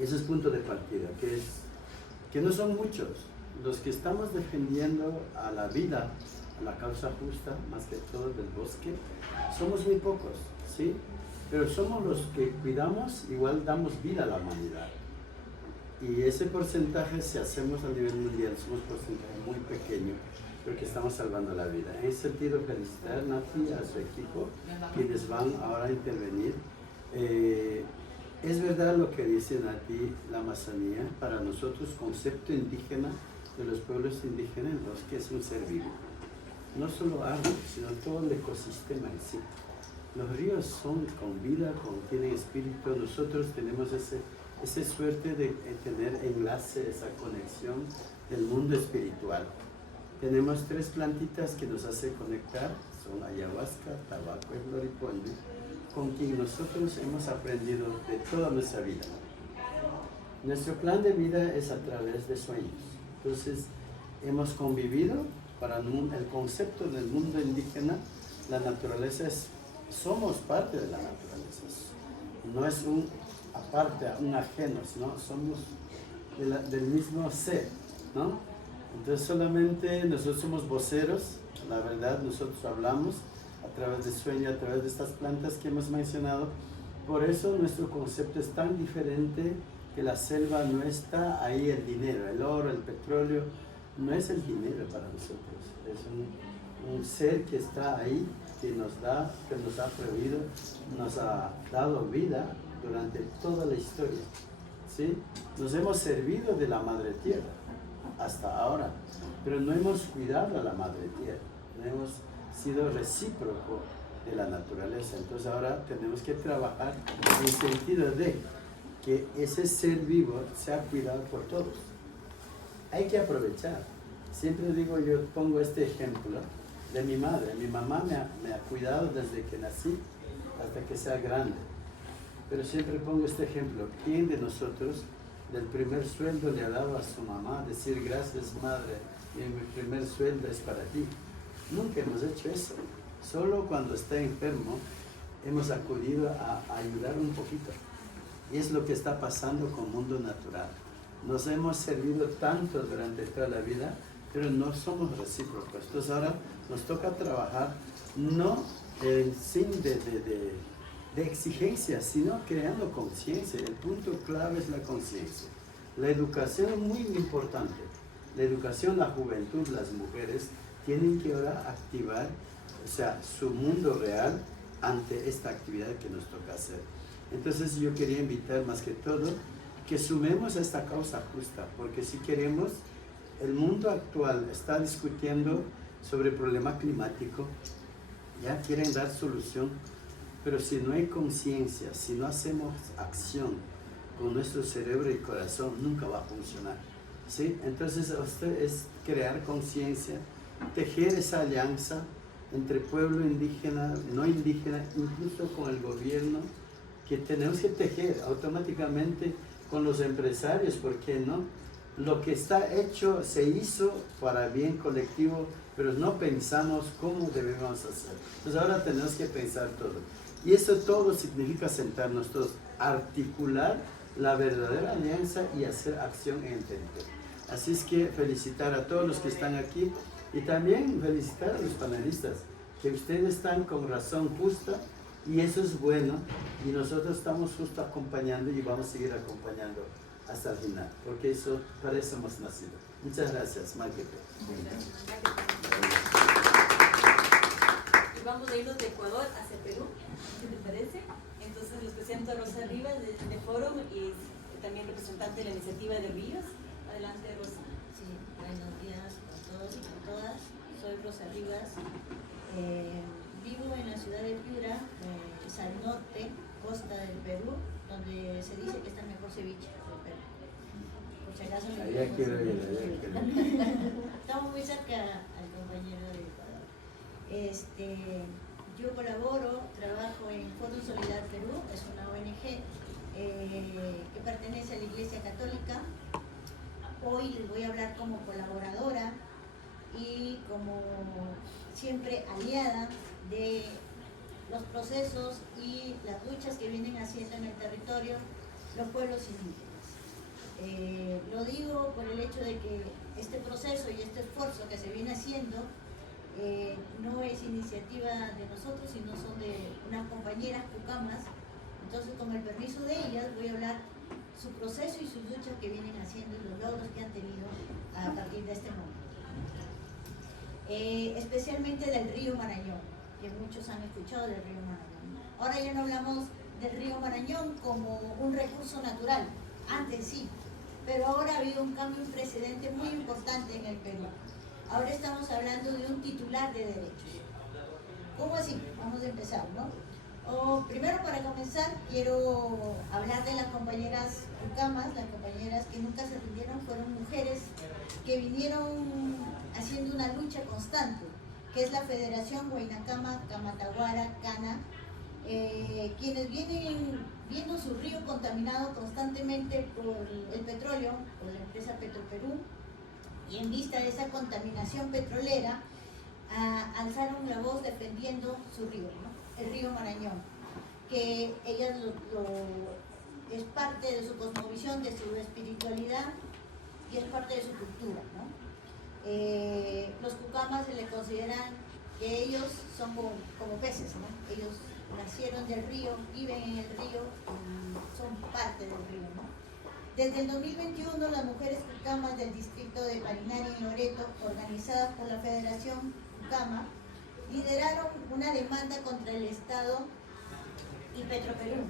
Ese es punto de partida, que no son muchos los que estamos defendiendo a la vida, a la causa justa, más que todo del bosque. Somos muy pocos, ¿sí? Pero somos los que cuidamos, igual damos vida a la humanidad. Y ese porcentaje, si hacemos a nivel mundial, somos un porcentaje muy pequeño, pero que estamos salvando la vida. En ese sentido, felicitar a Nati, a su equipo, quienes van ahora a intervenir. Es verdad lo que dice Nati, la Amazonía, para nosotros, concepto indígena de los pueblos indígenas, que es un ser vivo. No solo árboles, sino todo el ecosistema en sí. Los ríos son con vida, tienen espíritu. Nosotros tenemos esa suerte de tener enlace, esa conexión del mundo espiritual. Tenemos 3 plantitas que nos hacen conectar, son ayahuasca, tabaco y floripondio, con quien nosotros hemos aprendido de toda nuestra vida. Nuestro plan de vida es a través de sueños. Entonces, hemos convivido para el concepto del mundo indígena. La naturaleza somos parte de la naturaleza. No es un aparte, un ajeno, sino somos del mismo ser, ¿no? Entonces solamente nosotros somos voceros, la verdad, nosotros hablamos a través de sueños, a través de estas plantas que hemos mencionado. Por eso nuestro concepto es tan diferente, que la selva no está ahí el dinero, el oro, el petróleo, no es el dinero para nosotros, es un ser que está ahí, que nos ha prohibido, nos ha dado vida durante toda la historia, ¿sí? Nos hemos servido de la madre tierra hasta ahora, pero no hemos cuidado a la madre tierra, no hemos sido recíprocos de la naturaleza. Entonces ahora tenemos que trabajar en el sentido de que ese ser vivo sea cuidado por todos. Hay que aprovechar. Siempre digo, yo pongo este ejemplo de mi madre. Mi mamá me ha cuidado desde que nací hasta que sea grande. Pero siempre pongo este ejemplo. ¿Quién de nosotros del primer sueldo le ha dado a su mamá decir gracias madre, y mi primer sueldo es para ti? Nunca hemos hecho eso. Solo cuando está enfermo hemos acudido a ayudar un poquito. Y es lo que está pasando con el mundo natural. Nos hemos servido tanto durante toda la vida, pero no somos recíprocos. Entonces ahora nos toca trabajar no sin de exigencia, sino creando conciencia. El punto clave es la conciencia. La educación es muy importante. La educación, la juventud, las mujeres tienen que ahora activar, o sea, su mundo real ante esta actividad que nos toca hacer. Entonces yo quería invitar más que todo que sumemos a esta causa justa, porque si queremos, el mundo actual está discutiendo sobre el problema climático, ya quieren dar solución, pero si no hay conciencia, si no hacemos acción con nuestro cerebro y corazón, nunca va a funcionar, ¿sí? Entonces es crear conciencia, tejer esa alianza entre pueblo indígena, no indígena, incluso con el gobierno, que tenemos que tejer automáticamente con los empresarios, ¿por qué no? Lo que está hecho se hizo para bien colectivo, pero no pensamos cómo debemos hacer. Entonces ahora tenemos que pensar todo. Y eso todo significa sentarnos todos, articular la verdadera alianza y hacer acción en el territorio. Así es que felicitar a todos los que están aquí y también felicitar a los panelistas, que ustedes están con razón justa. Y eso es bueno, y nosotros estamos justo acompañando y vamos a seguir acompañando hasta el final, porque para eso hemos nacido. Muchas gracias, Marquete. Vamos a irnos de Ecuador hacia Perú, ¿qué te parece? Entonces los presento a Rosa Rivas de Foro y también representante de la iniciativa de Ríos. Adelante, Rosa. Sí, buenos días a todos y a todas. Soy Rosa Rivas. Vivo en la ciudad de Piura, es al norte, costa del Perú, donde se dice que está el mejor ceviche del Perú. Por si acaso me Allá quiero ir, Estamos muy cerca al compañero de Ecuador. Yo colaboro, trabajo en Foro Solidar Perú, es una ONG que pertenece a la Iglesia Católica. Hoy les voy a hablar como colaboradora y como siempre aliada de los procesos y las luchas que vienen haciendo en el territorio los pueblos indígenas. Lo digo por el hecho de que este proceso y este esfuerzo que se viene haciendo no es iniciativa de nosotros, sino son de unas compañeras cucamas. Entonces, con el permiso de ellas, voy a hablar su proceso y sus luchas que vienen haciendo y los logros que han tenido a partir de este momento. Especialmente del río Marañón, que muchos han escuchado del río Marañón. Ahora ya no hablamos del río Marañón como un recurso natural, antes sí, pero ahora ha habido un cambio, un precedente muy importante en el Perú. Ahora estamos hablando de un titular de derechos. ¿Cómo así? Vamos a empezar, ¿no? Primero, para comenzar, quiero hablar de las compañeras cucamas. Las compañeras que nunca se rindieron fueron mujeres que vinieron haciendo una lucha constante, que es la Federación Huayna-Cama Camataguara Cana, quienes vienen viendo su río contaminado constantemente por el petróleo, por la empresa Petroperú, y en vista de esa contaminación petrolera, alzaron la voz defendiendo su río, ¿no? El río Marañón, que ellas es parte de su cosmovisión, de su espiritualidad y es parte de su cultura, ¿no? Los cucamas se les consideran que ellos son como peces, ¿no? Ellos nacieron del río, viven en el río y son parte del río, ¿no? Desde el 2021, las mujeres cucamas del distrito de Parinari y Loreto, organizadas por la Federación Cucama, lideraron una demanda contra el Estado y Petroperú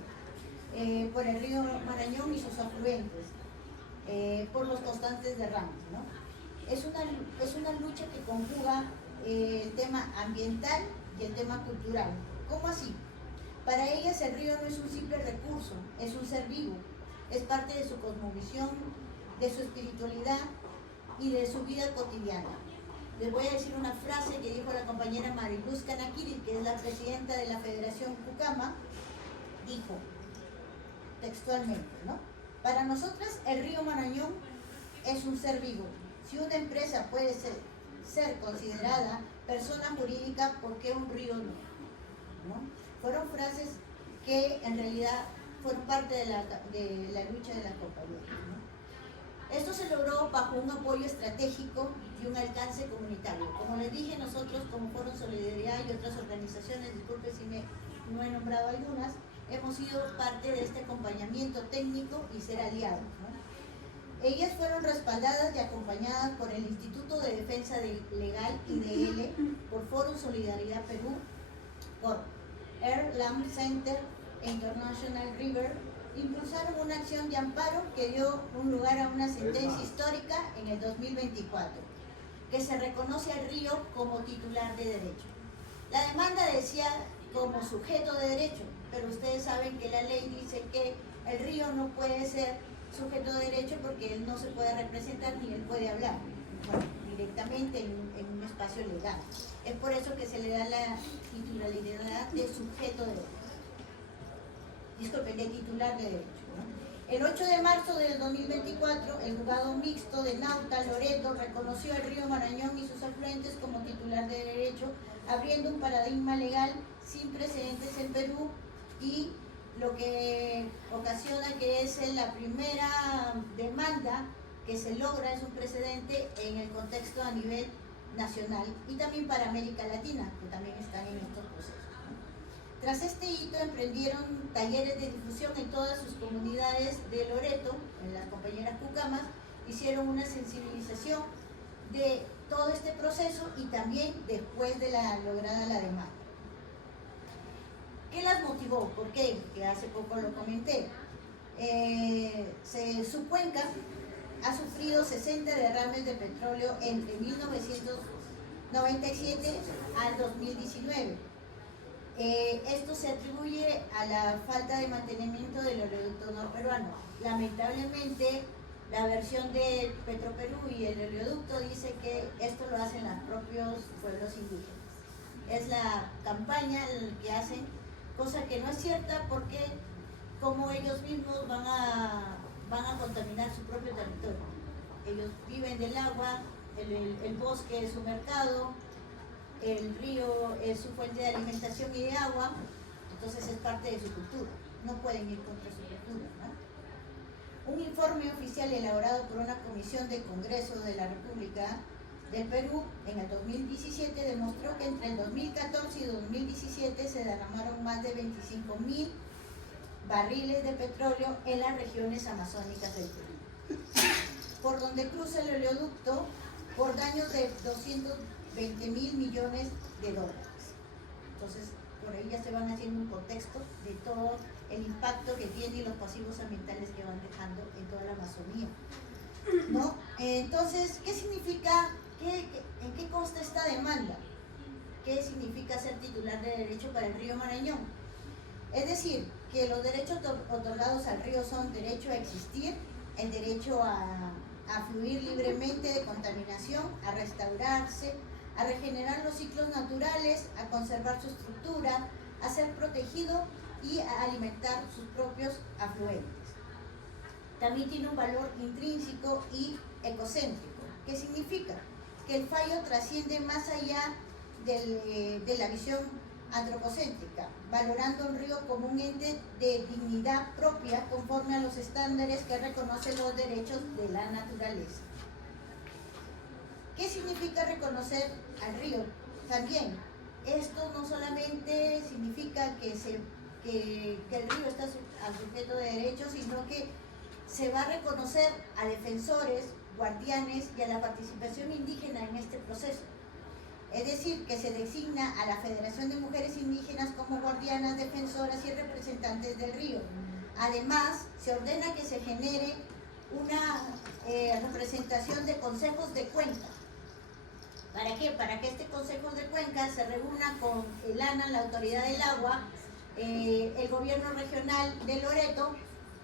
por el río Marañón y sus afluentes, por los constantes derrames, ¿no? Es una lucha que conjuga el tema ambiental y el tema cultural. ¿Cómo así? Para ellas el río no es un simple recurso, es un ser vivo, es parte de su cosmovisión, de su espiritualidad y de su vida cotidiana. Les voy a decir una frase que dijo la compañera Mariluz Canaquiri, que es la presidenta de la Federación Cucama, dijo textualmente, ¿no? Para nosotras el río Marañón es un ser vivo. Si una empresa puede ser considerada persona jurídica, ¿por qué un río no? ¿No? Fueron frases que en realidad fueron parte de la lucha de las compañeras, ¿no? Esto se logró bajo un apoyo estratégico y un alcance comunitario. Como les dije, nosotros como Foro Solidaridad y otras organizaciones, disculpe si no he nombrado algunas, hemos sido parte de este acompañamiento técnico y ser aliados, ¿no? Ellas fueron respaldadas y acompañadas por el Instituto de Defensa Legal IDL, por Foro Solidaridad Perú, por Erlang Center e International River. Impulsaron una acción de amparo que dio un lugar a una sentencia histórica en el 2024, que se reconoce al río como titular de derecho. La demanda decía como sujeto de derecho, pero ustedes saben que la ley dice que el río no puede ser sujeto de derecho porque él no se puede representar ni él puede hablar, bueno, directamente en un espacio legal. Es por eso que se le da la titularidad de sujeto de derecho. Disculpen, de titular de derecho, ¿no? El 8 de marzo del 2024, el juzgado mixto de Nauta, Loreto, reconoció el río Marañón y sus afluentes como titular de derecho, abriendo un paradigma legal sin precedentes en Perú y lo que ocasiona que es la primera demanda que se logra, es un precedente en el contexto a nivel nacional y también para América Latina, que también están en estos procesos. Tras este hito emprendieron talleres de difusión en todas sus comunidades de Loreto, en las compañeras cucamas, hicieron una sensibilización de todo este proceso y también después de lograda la demanda. ¿Qué las motivó? ¿Por qué? Que hace poco lo comenté. Su cuenca ha sufrido 60 derrames de petróleo entre 1997 al 2019. Esto se atribuye a la falta de mantenimiento del oleoducto norperuano. Lamentablemente, la versión de Petroperú y el oleoducto dice que esto lo hacen los propios pueblos indígenas. Es la campaña que hacen, cosa que no es cierta porque como ellos mismos van a contaminar su propio territorio. Ellos viven del agua, el bosque es su mercado, el río es su fuente de alimentación y de agua, entonces es parte de su cultura, no pueden ir contra su cultura, ¿no? Un informe oficial elaborado por una comisión del Congreso de la República del Perú en el 2017 demostró que entre el 2014 y 2017 se derramaron más de 25.000 barriles de petróleo en las regiones amazónicas del Perú, por donde cruza el oleoducto por daños de 220.000 millones de dólares. Entonces, por ahí ya se van haciendo un contexto de todo el impacto que tiene y los pasivos ambientales que van dejando en toda la Amazonía, ¿no? Entonces, ¿qué significa? ¿En qué consta esta demanda? ¿Qué significa ser titular de derecho para el río Marañón? Es decir, que los derechos otorgados al río son derecho a existir, el derecho a fluir libremente de contaminación, a restaurarse, a regenerar los ciclos naturales, a conservar su estructura, a ser protegido y a alimentar sus propios afluentes. También tiene un valor intrínseco y ecocéntrico. ¿Qué significa? Que el fallo trasciende más allá de la visión antropocéntrica, valorando el río como un ente de dignidad propia conforme a los estándares que reconocen los derechos de la naturaleza. ¿Qué significa reconocer al río? También, esto no solamente significa que el río está al sujeto de derechos, sino que se va a reconocer a defensores, guardianes y a la participación indígena en este proceso. Es decir, que se designa a la Federación de Mujeres Indígenas como guardianas, defensoras y representantes del río. Además, se ordena que se genere una representación de consejos de cuenca. ¿Para qué? Para que este consejo de cuenca se reúna con el ANA, la Autoridad del Agua, el gobierno regional de Loreto,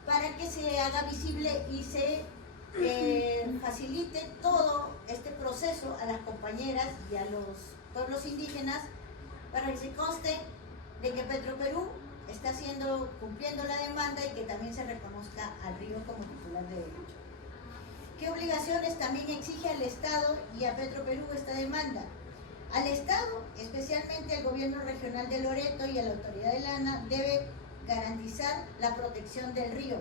para que se haga visible y se facilite todo este proceso a las compañeras y a los pueblos indígenas, para que se conste de que Petroperú está cumpliendo la demanda y que también se reconozca al río como titular de derecho. ¿Qué obligaciones también exige al Estado y a Petroperú esta demanda? Al Estado, especialmente al gobierno regional de Loreto y a la autoridad de ANA, debe garantizar la protección del río,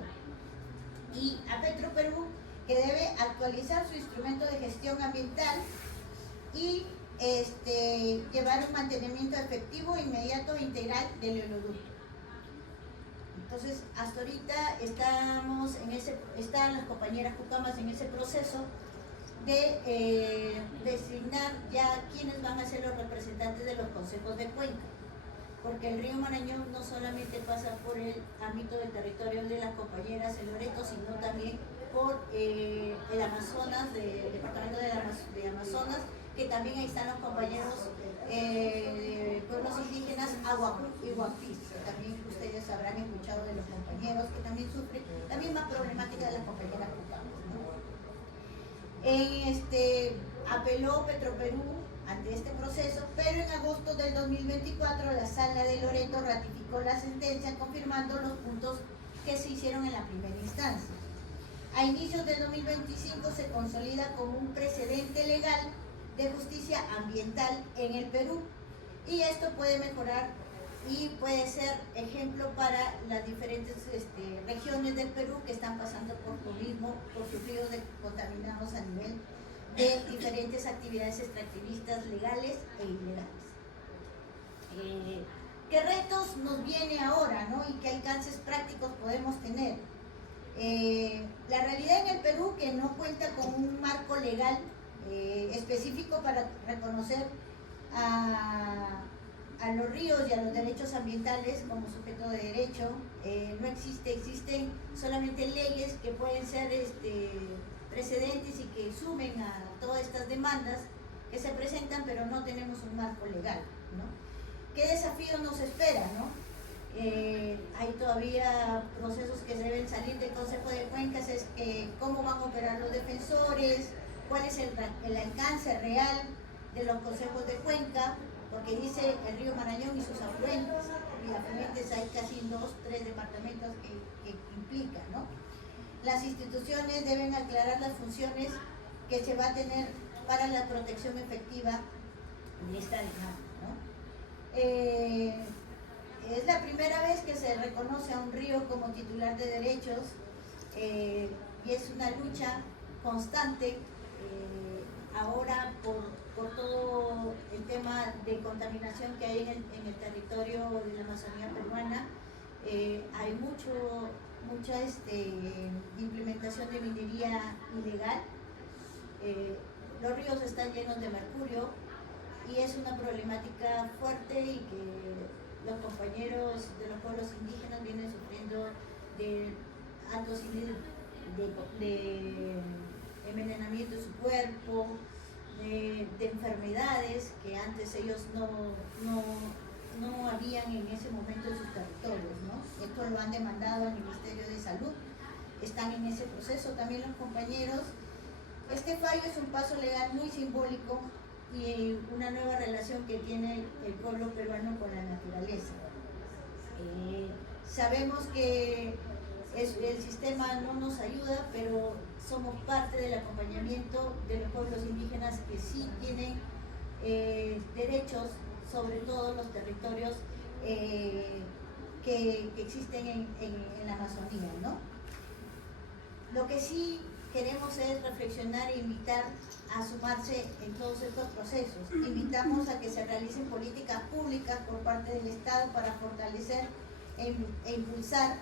y a Petroperú, que debe actualizar su instrumento de gestión ambiental y llevar un mantenimiento efectivo, inmediato e integral del oleoducto. Entonces, hasta ahorita están las compañeras Pucamas en ese proceso de designar ya quiénes van a ser los representantes de los consejos de cuenca, porque el río Marañón no solamente pasa por el ámbito del territorio de las compañeras en Loreto, sino también por el Amazonas, del departamento de Amazonas, que también ahí están los compañeros pueblos indígenas Aguacú y Huapiz. También ustedes habrán escuchado de los compañeros que también sufren la misma problemática de las compañeras Pucamas, ¿no? Apeló Petroperú ante este proceso, pero en agosto del 2024 la Sala de Loreto ratificó la sentencia confirmando los puntos que se hicieron en la primera instancia. A inicios del 2025 se consolida como un precedente legal de justicia ambiental en el Perú, y esto puede mejorar y puede ser ejemplo para las diferentes regiones del Perú que están pasando por lo mismo, por sus ríos contaminados a nivel de diferentes actividades extractivistas legales e ilegales. ¿Qué retos nos viene ahora, ¿no? Y qué alcances prácticos podemos tener? La realidad en el Perú, que no cuenta con un marco legal específico para reconocer a los ríos y a los derechos ambientales como sujeto de derecho, no existen solamente leyes que pueden ser precedentes y que sumen a todas estas demandas que se presentan, pero no tenemos un marco legal, ¿no? ¿Qué desafíos nos esperan, no? Hay todavía procesos que deben salir del Consejo de Cuencas, cómo van a operar los defensores, cuál es el alcance real de los consejos de cuenca, porque dice el río Marañón y sus afluentes, y afluentes hay casi 2-3 departamentos que implican, ¿no? Las instituciones deben aclarar las funciones que se va a tener para la protección efectiva de esta demanda, ¿no? Es la primera vez que se reconoce a un río como titular de derechos. y es una lucha constante ahora por todo el tema de contaminación que hay en el territorio de la Amazonía peruana. Hay mucha implementación de minería ilegal. Los ríos están llenos de mercurio y es una problemática fuerte y que los compañeros de los pueblos indígenas vienen sufriendo de altos índices de envenenamiento de su cuerpo, de enfermedades que antes ellos no habían en ese momento en sus territorios, ¿no? Esto lo han demandado al Ministerio de Salud, están en ese proceso también los compañeros. Este fallo es un paso legal muy simbólico y una nueva relación que tiene el pueblo peruano con la naturaleza. Sabemos que el sistema no nos ayuda, pero somos parte del acompañamiento de los pueblos indígenas que sí tienen derechos sobre todos los territorios que existen en la Amazonía, ¿no? Lo que sí queremos es reflexionar e invitar a sumarse en todos estos procesos. Invitamos a que se realicen políticas públicas por parte del Estado para fortalecer e impulsar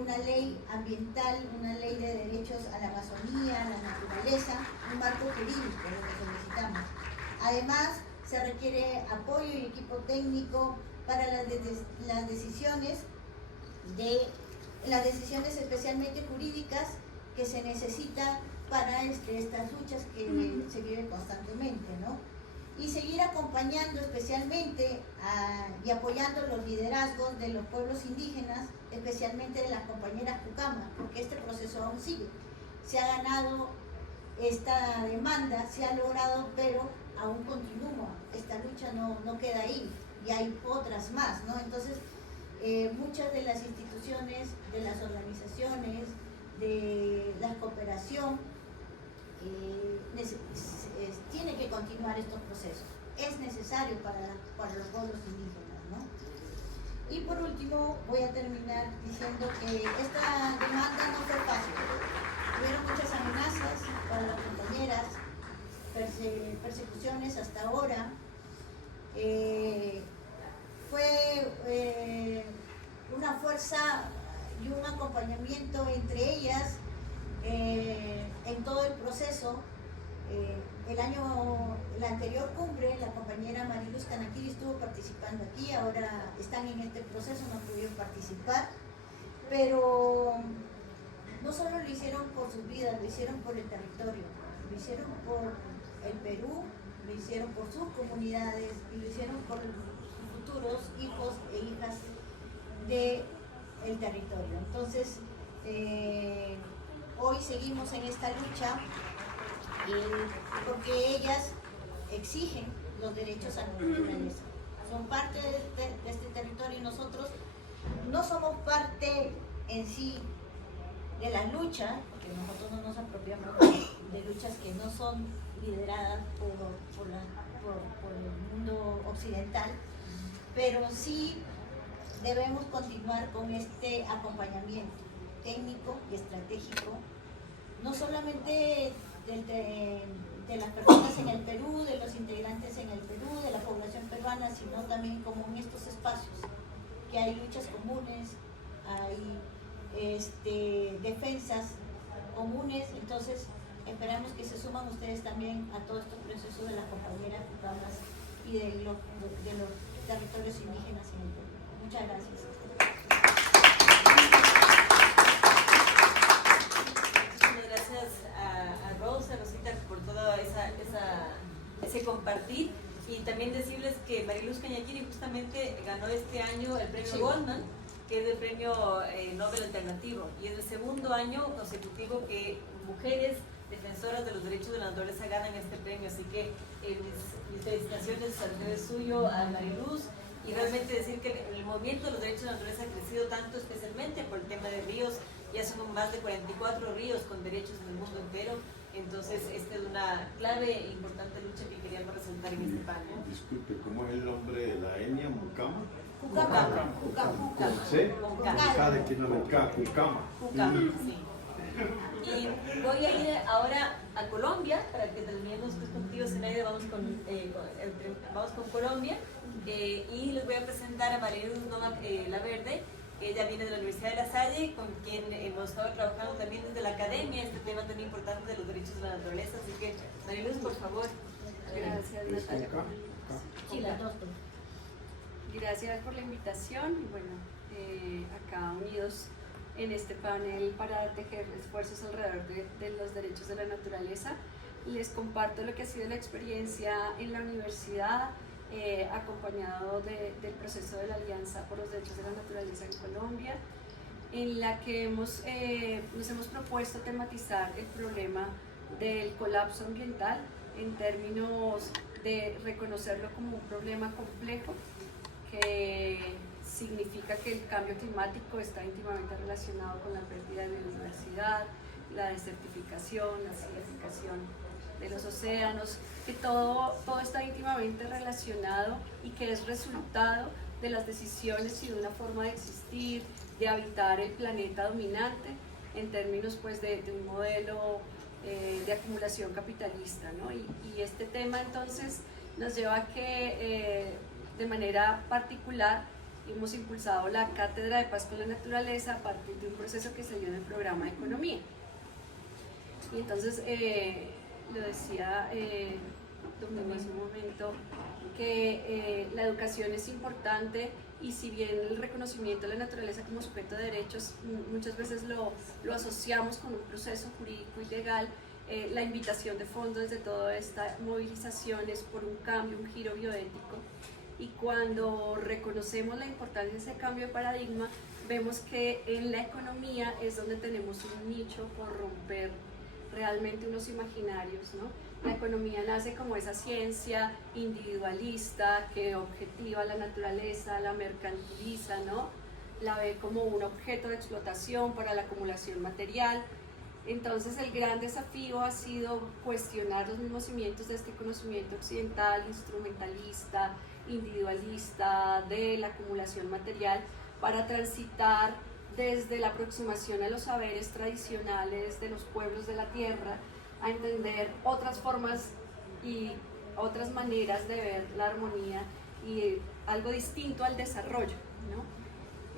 una ley ambiental, una ley de derechos a la Amazonía, a la naturaleza, un marco jurídico, lo que solicitamos. Además, se requiere apoyo y equipo técnico para las decisiones especialmente jurídicas que se necesitan para estas luchas que se viven constantemente, ¿no? Y seguir acompañando especialmente y apoyando los liderazgos de los pueblos indígenas, especialmente de las compañeras Pucama, porque este proceso aún sigue. Se ha ganado esta demanda, se ha logrado, pero aún continúa. Esta lucha no queda ahí y hay otras más, ¿no? Entonces, muchas de las instituciones, de las organizaciones, de la cooperación, tiene que continuar estos procesos. Es necesario para los pueblos indígenas, ¿no? Y por último, voy a terminar diciendo que esta demanda no fue fácil. Hubieron muchas amenazas para las compañeras, persecuciones hasta ahora. Fue una fuerza y un acompañamiento entre ellas en todo el proceso. La anterior cumbre, la compañera Mariluz Canaquiri estuvo participando aquí, ahora están en este proceso, no pudieron participar, pero no solo lo hicieron por sus vidas, lo hicieron por el territorio, lo hicieron por el Perú, lo hicieron por sus comunidades y lo hicieron por los futuros hijos e hijas del territorio. Entonces, hoy seguimos en esta lucha porque ellas exigen los derechos a la naturaleza. Son parte de este territorio y nosotros no somos parte en sí de la lucha, porque nosotros no nos apropiamos de luchas que no son lideradas por el mundo occidental, pero sí debemos continuar con este acompañamiento técnico y estratégico, no solamente de las personas en el Perú, de los integrantes en el Perú, de la población peruana, sino también como en estos espacios, que hay luchas comunes, hay defensas comunes. Entonces esperamos que se suman ustedes también a todos estos procesos de las compañeras Pucamas y de los territorios indígenas en el Perú. Muchas gracias. Rosita, por todo ese compartir, y también decirles que Mariluz Canaquiri justamente ganó este año el premio Goldman, que es el premio Nobel Alternativo, y es el segundo año consecutivo que mujeres defensoras de los derechos de la naturaleza ganan este premio, así que mis felicitaciones al revés suyo a Mariluz, y realmente decir que el movimiento de los derechos de la naturaleza ha crecido tanto, especialmente por el tema de ríos. Ya son más de 44 ríos con derechos en el mundo entero. Entonces, esta es una clave e importante lucha que queríamos resaltar en este panel. Disculpe, ¿cómo es el nombre de la etnia? ¿Mucama? Pucama. ¿Sí? Cada kilómetro. Pucama. Pucama, sí. vamos con Colombia y les voy a presentar a María Luz Novak Laverde. Ella viene de la Universidad de La Salle, con quien hemos estado trabajando también desde la academia, este tema tan importante de los derechos de la naturaleza. Así que, María Luz, por favor. Gracias, Natalia. Sí, las dos. Gracias por la invitación y bueno, acá unidos en este panel para tejer esfuerzos alrededor de los derechos de la naturaleza. Les comparto lo que ha sido la experiencia en la universidad, acompañado del proceso de la Alianza por los Derechos de la Naturaleza en Colombia, en la que nos hemos propuesto tematizar el problema del colapso ambiental en términos de reconocerlo como un problema complejo que significa que el cambio climático está íntimamente relacionado con la pérdida de biodiversidad, la desertificación, la acidificación de los océanos, que todo está íntimamente relacionado y que es resultado de las decisiones y de una forma de existir, de habitar el planeta dominante en términos pues, de un modelo de acumulación capitalista, ¿no? Y este tema entonces nos lleva a que de manera particular hemos impulsado la Cátedra de Paz con la Naturaleza a partir de un proceso que se dio en el programa de Economía. Y entonces, lo decía Domingo hace un momento, que la educación es importante y si bien el reconocimiento de la naturaleza como sujeto de derechos muchas veces lo asociamos con un proceso jurídico y legal, la invitación de fondo desde toda esta movilización es por un cambio, un giro bioético. Y cuando reconocemos la importancia de ese cambio de paradigma, vemos que en la economía es donde tenemos un nicho por romper realmente unos imaginarios, ¿no? La economía nace como esa ciencia individualista que objetiva la naturaleza, la mercantiliza, ¿no? La ve como un objeto de explotación para la acumulación material. Entonces el gran desafío ha sido cuestionar los mismos cimientos de este conocimiento occidental, instrumentalista, individualista, de la acumulación material, para transitar desde la aproximación a los saberes tradicionales de los pueblos de la tierra, a entender otras formas y otras maneras de ver la armonía y algo distinto al desarrollo, ¿no?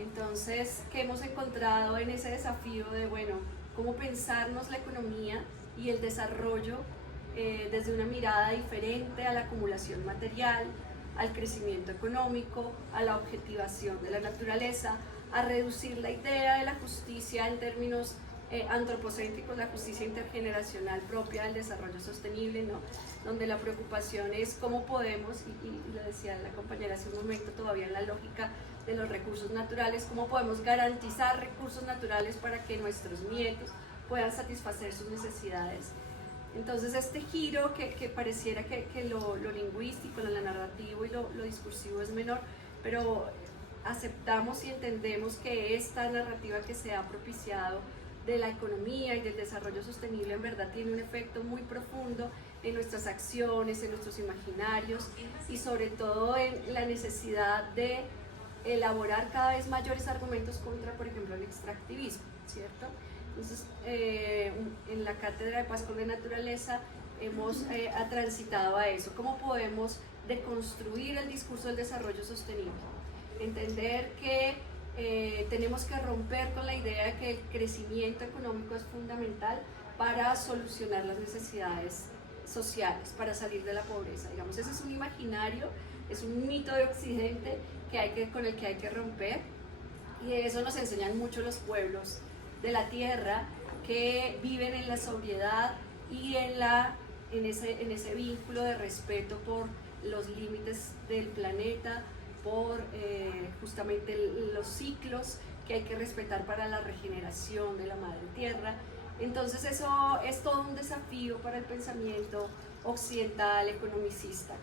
Entonces, ¿qué hemos encontrado en ese desafío de, bueno, cómo pensarnos la economía y el desarrollo desde una mirada diferente a la acumulación material, al crecimiento económico, a la objetivación de la naturaleza, a reducir la idea de la justicia en términos antropocéntricos, la justicia intergeneracional propia del desarrollo sostenible, ¿no? Donde la preocupación es cómo podemos, y lo decía la compañera hace un momento, todavía en la lógica de los recursos naturales, cómo podemos garantizar recursos naturales para que nuestros nietos puedan satisfacer sus necesidades. Entonces este giro que pareciera que lo lingüístico, lo narrativo y lo discursivo es menor, pero aceptamos y entendemos que esta narrativa que se ha propiciado de la economía y del desarrollo sostenible en verdad tiene un efecto muy profundo en nuestras acciones, en nuestros imaginarios y sobre todo en la necesidad de elaborar cada vez mayores argumentos contra, por ejemplo, el extractivismo, ¿cierto? Entonces, en la Cátedra de Paz con la Naturaleza hemos transitado a eso. ¿Cómo podemos deconstruir el discurso del desarrollo sostenible? Entender que tenemos que romper con la idea de que el crecimiento económico es fundamental para solucionar las necesidades sociales, para salir de la pobreza. Digamos, ese es un imaginario, es un mito de Occidente con el que hay que romper, y eso nos enseñan mucho los pueblos de la tierra que viven en la sobriedad y en ese vínculo de respeto por los límites del planeta, por justamente los ciclos que hay que respetar para la regeneración de la madre tierra. Entonces eso es todo un desafío para el pensamiento occidental economicista.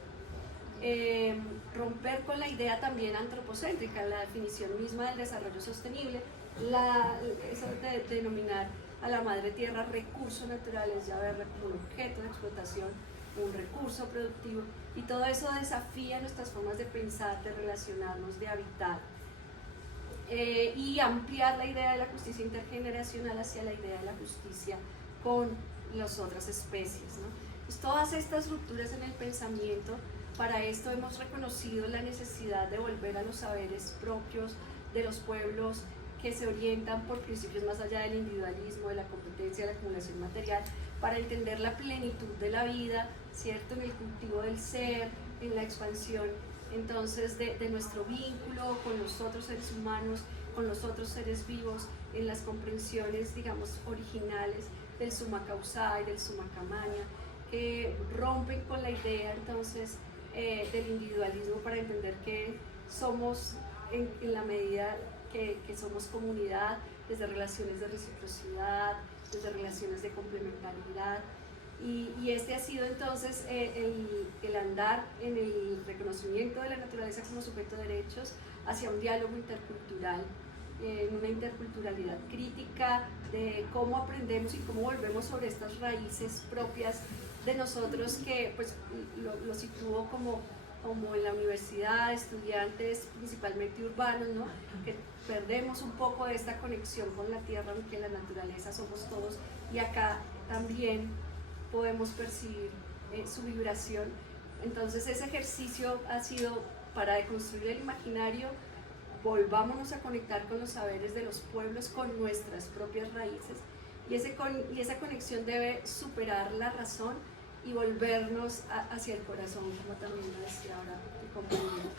Romper con la idea también antropocéntrica, la definición misma del desarrollo sostenible, eso de denominar a la madre tierra recurso natural, es ya verla como un objeto de explotación, un recurso productivo, y todo eso desafía nuestras formas de pensar, de relacionarnos, de habitar, y ampliar la idea de la justicia intergeneracional hacia la idea de la justicia con las otras especies, ¿no? Pues todas estas rupturas en el pensamiento, para esto hemos reconocido la necesidad de volver a los saberes propios de los pueblos que se orientan por principios más allá del individualismo, de la competencia, de la acumulación material, para entender la plenitud de la vida, ¿cierto? En el cultivo del ser, en la expansión entonces de nuestro vínculo con los otros seres humanos, con los otros seres vivos, en las comprensiones, digamos, originales del summa causa y del summa camania, que rompen con la idea entonces del individualismo para entender que somos en la medida que somos comunidad, desde relaciones de reciprocidad, desde relaciones de complementariedad. Y este ha sido entonces el andar en el reconocimiento de la naturaleza como sujeto de derechos hacia un diálogo intercultural, en una interculturalidad crítica de cómo aprendemos y cómo volvemos sobre estas raíces propias de nosotros, que pues lo sitúo como en la universidad, estudiantes principalmente urbanos, ¿no? Que perdemos un poco de esta conexión con la tierra, que la naturaleza somos todos, y acá también podemos percibir su vibración. Entonces ese ejercicio ha sido para deconstruir el imaginario. Volvámonos a conectar con los saberes de los pueblos, con nuestras propias raíces, y esa conexión debe superar la razón y volvernos hacia el corazón, como también lo decía ahora mi compañero.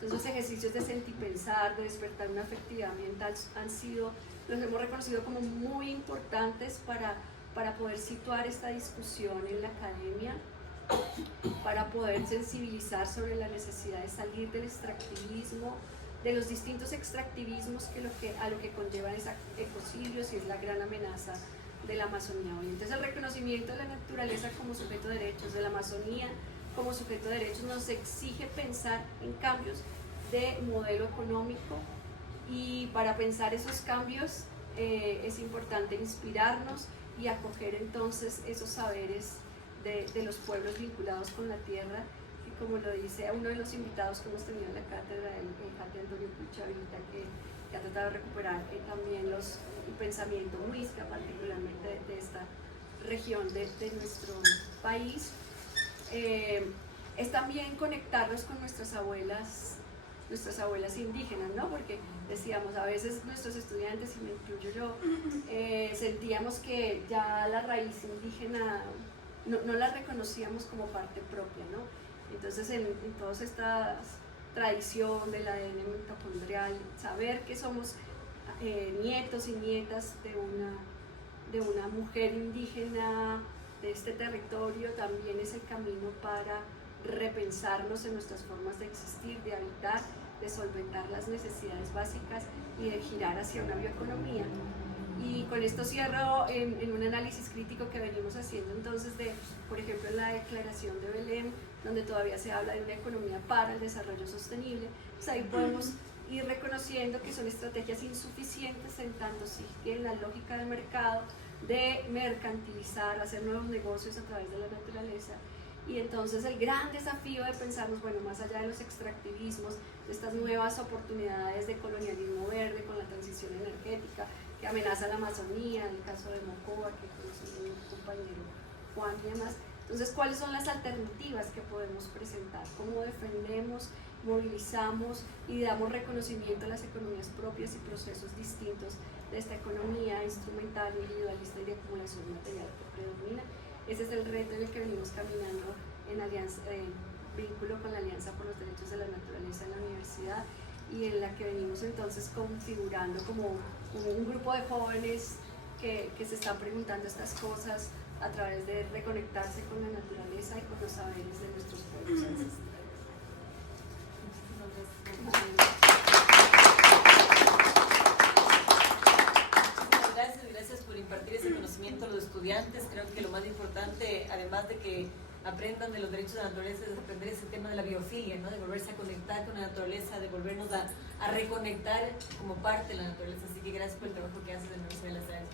Entonces los ejercicios de sentipensar, de despertar una afectividad ambiental los hemos reconocido como muy importantes para poder situar esta discusión en la academia, para poder sensibilizar sobre la necesidad de salir del extractivismo, de los distintos extractivismos a lo que conllevan es ecocidios y es la gran amenaza de la Amazonía hoy. Entonces el reconocimiento de la naturaleza como sujeto de derechos, de la Amazonía como sujeto de derechos, nos exige pensar en cambios de modelo económico, y para pensar esos cambios es importante inspirarnos y acoger entonces esos saberes de los pueblos vinculados con la tierra, y como lo dice uno de los invitados que hemos tenido en la cátedra, el Jate Antonio Puchavita, que ha tratado de recuperar también el pensamiento muisca, particularmente de esta región de nuestro país, es también conectarnos con nuestras abuelas indígenas, ¿no? Porque decíamos, a veces nuestros estudiantes, y me incluyo yo, sentíamos que ya la raíz indígena no la reconocíamos como parte propia, ¿no? Entonces en todas estas tradición del ADN mitocondrial, saber que somos nietos y nietas de una mujer indígena de este territorio, también es el camino para repensarnos en nuestras formas de existir, de habitar, de solventar las necesidades básicas y de girar hacia una bioeconomía. Y con esto cierro en un análisis crítico que venimos haciendo entonces por ejemplo, la Declaración de Belém, donde todavía se habla de una economía para el desarrollo sostenible. Pues ahí podemos ir reconociendo que son estrategias insuficientes en tanto siguen la lógica del mercado, de mercantilizar, hacer nuevos negocios a través de la naturaleza. Y entonces el gran desafío de pensarnos, bueno, más allá de los extractivismos, de estas nuevas oportunidades de colonialismo verde con la transición energética que amenaza la Amazonía, en el caso de Mocoa, que conoce mi compañero Juan y demás. Entonces, ¿cuáles son las alternativas que podemos presentar? ¿Cómo defendemos, movilizamos y damos reconocimiento a las economías propias y procesos distintos de esta economía instrumental, individualista y de acumulación material que predomina? Ese es el reto en el que venimos caminando en vínculo con la Alianza por los Derechos de la Naturaleza en la universidad, y en la que venimos entonces configurando como un grupo de jóvenes que se están preguntando estas cosas a través de reconectarse con la naturaleza y con los saberes de nuestros pueblos ancestrales. Gracias por impartir ese conocimiento a los estudiantes. Creo que lo más importante, además de que aprendan de los derechos de la naturaleza, es aprender ese tema de la biofilia, ¿no? De volverse a conectar con la naturaleza, de volvernos a reconectar como parte de la naturaleza. Así que gracias por el trabajo que haces en la Universidad de La Salle.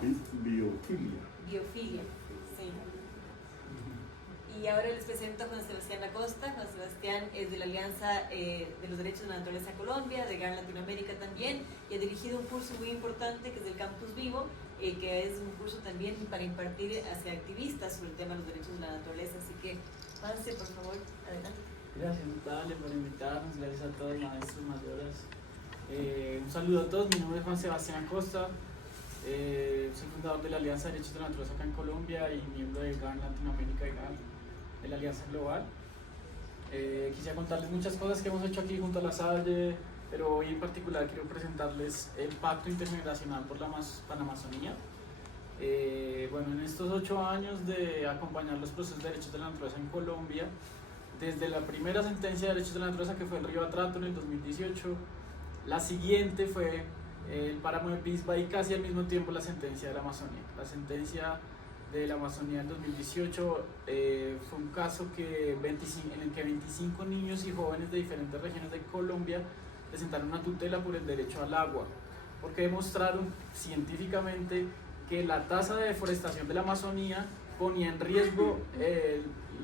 Es biofilia. Biofilia, sí. Y ahora les presento a Juan Sebastián Acosta. Juan Sebastián es de la Alianza de los Derechos de la Naturaleza Colombia, de GAN Latinoamérica también, y ha dirigido un curso muy importante que es del Campus Vivo, que es un curso también para impartir hacia activistas sobre el tema de los derechos de la naturaleza. Así que, Juanse, por favor, adelante. Gracias, Natalia, por invitarnos. Gracias a todos, maestros, mayoras. Un saludo a todos. Mi nombre es Juan Sebastián Acosta. Soy fundador de la Alianza de Derechos de la Naturaleza acá en Colombia y miembro de GAN Latinoamérica y GAN, de la Alianza Global. Quisiera contarles muchas cosas que hemos hecho aquí junto a la Salle, pero hoy en particular quiero presentarles el Pacto Intergeneracional por la Panamazonía. Bueno, en estos 8 años de acompañar los procesos de derechos de la naturaleza en Colombia, desde la primera sentencia de derechos de la naturaleza, que fue el Río Atrato en el 2018, la siguiente fue el páramo de Pisba y casi al mismo tiempo la sentencia de la Amazonía. La sentencia de la Amazonía en 2018 fue un caso en el que 25 niños y jóvenes de diferentes regiones de Colombia presentaron una tutela por el derecho al agua, porque demostraron científicamente que la tasa de deforestación de la Amazonía ponía en riesgo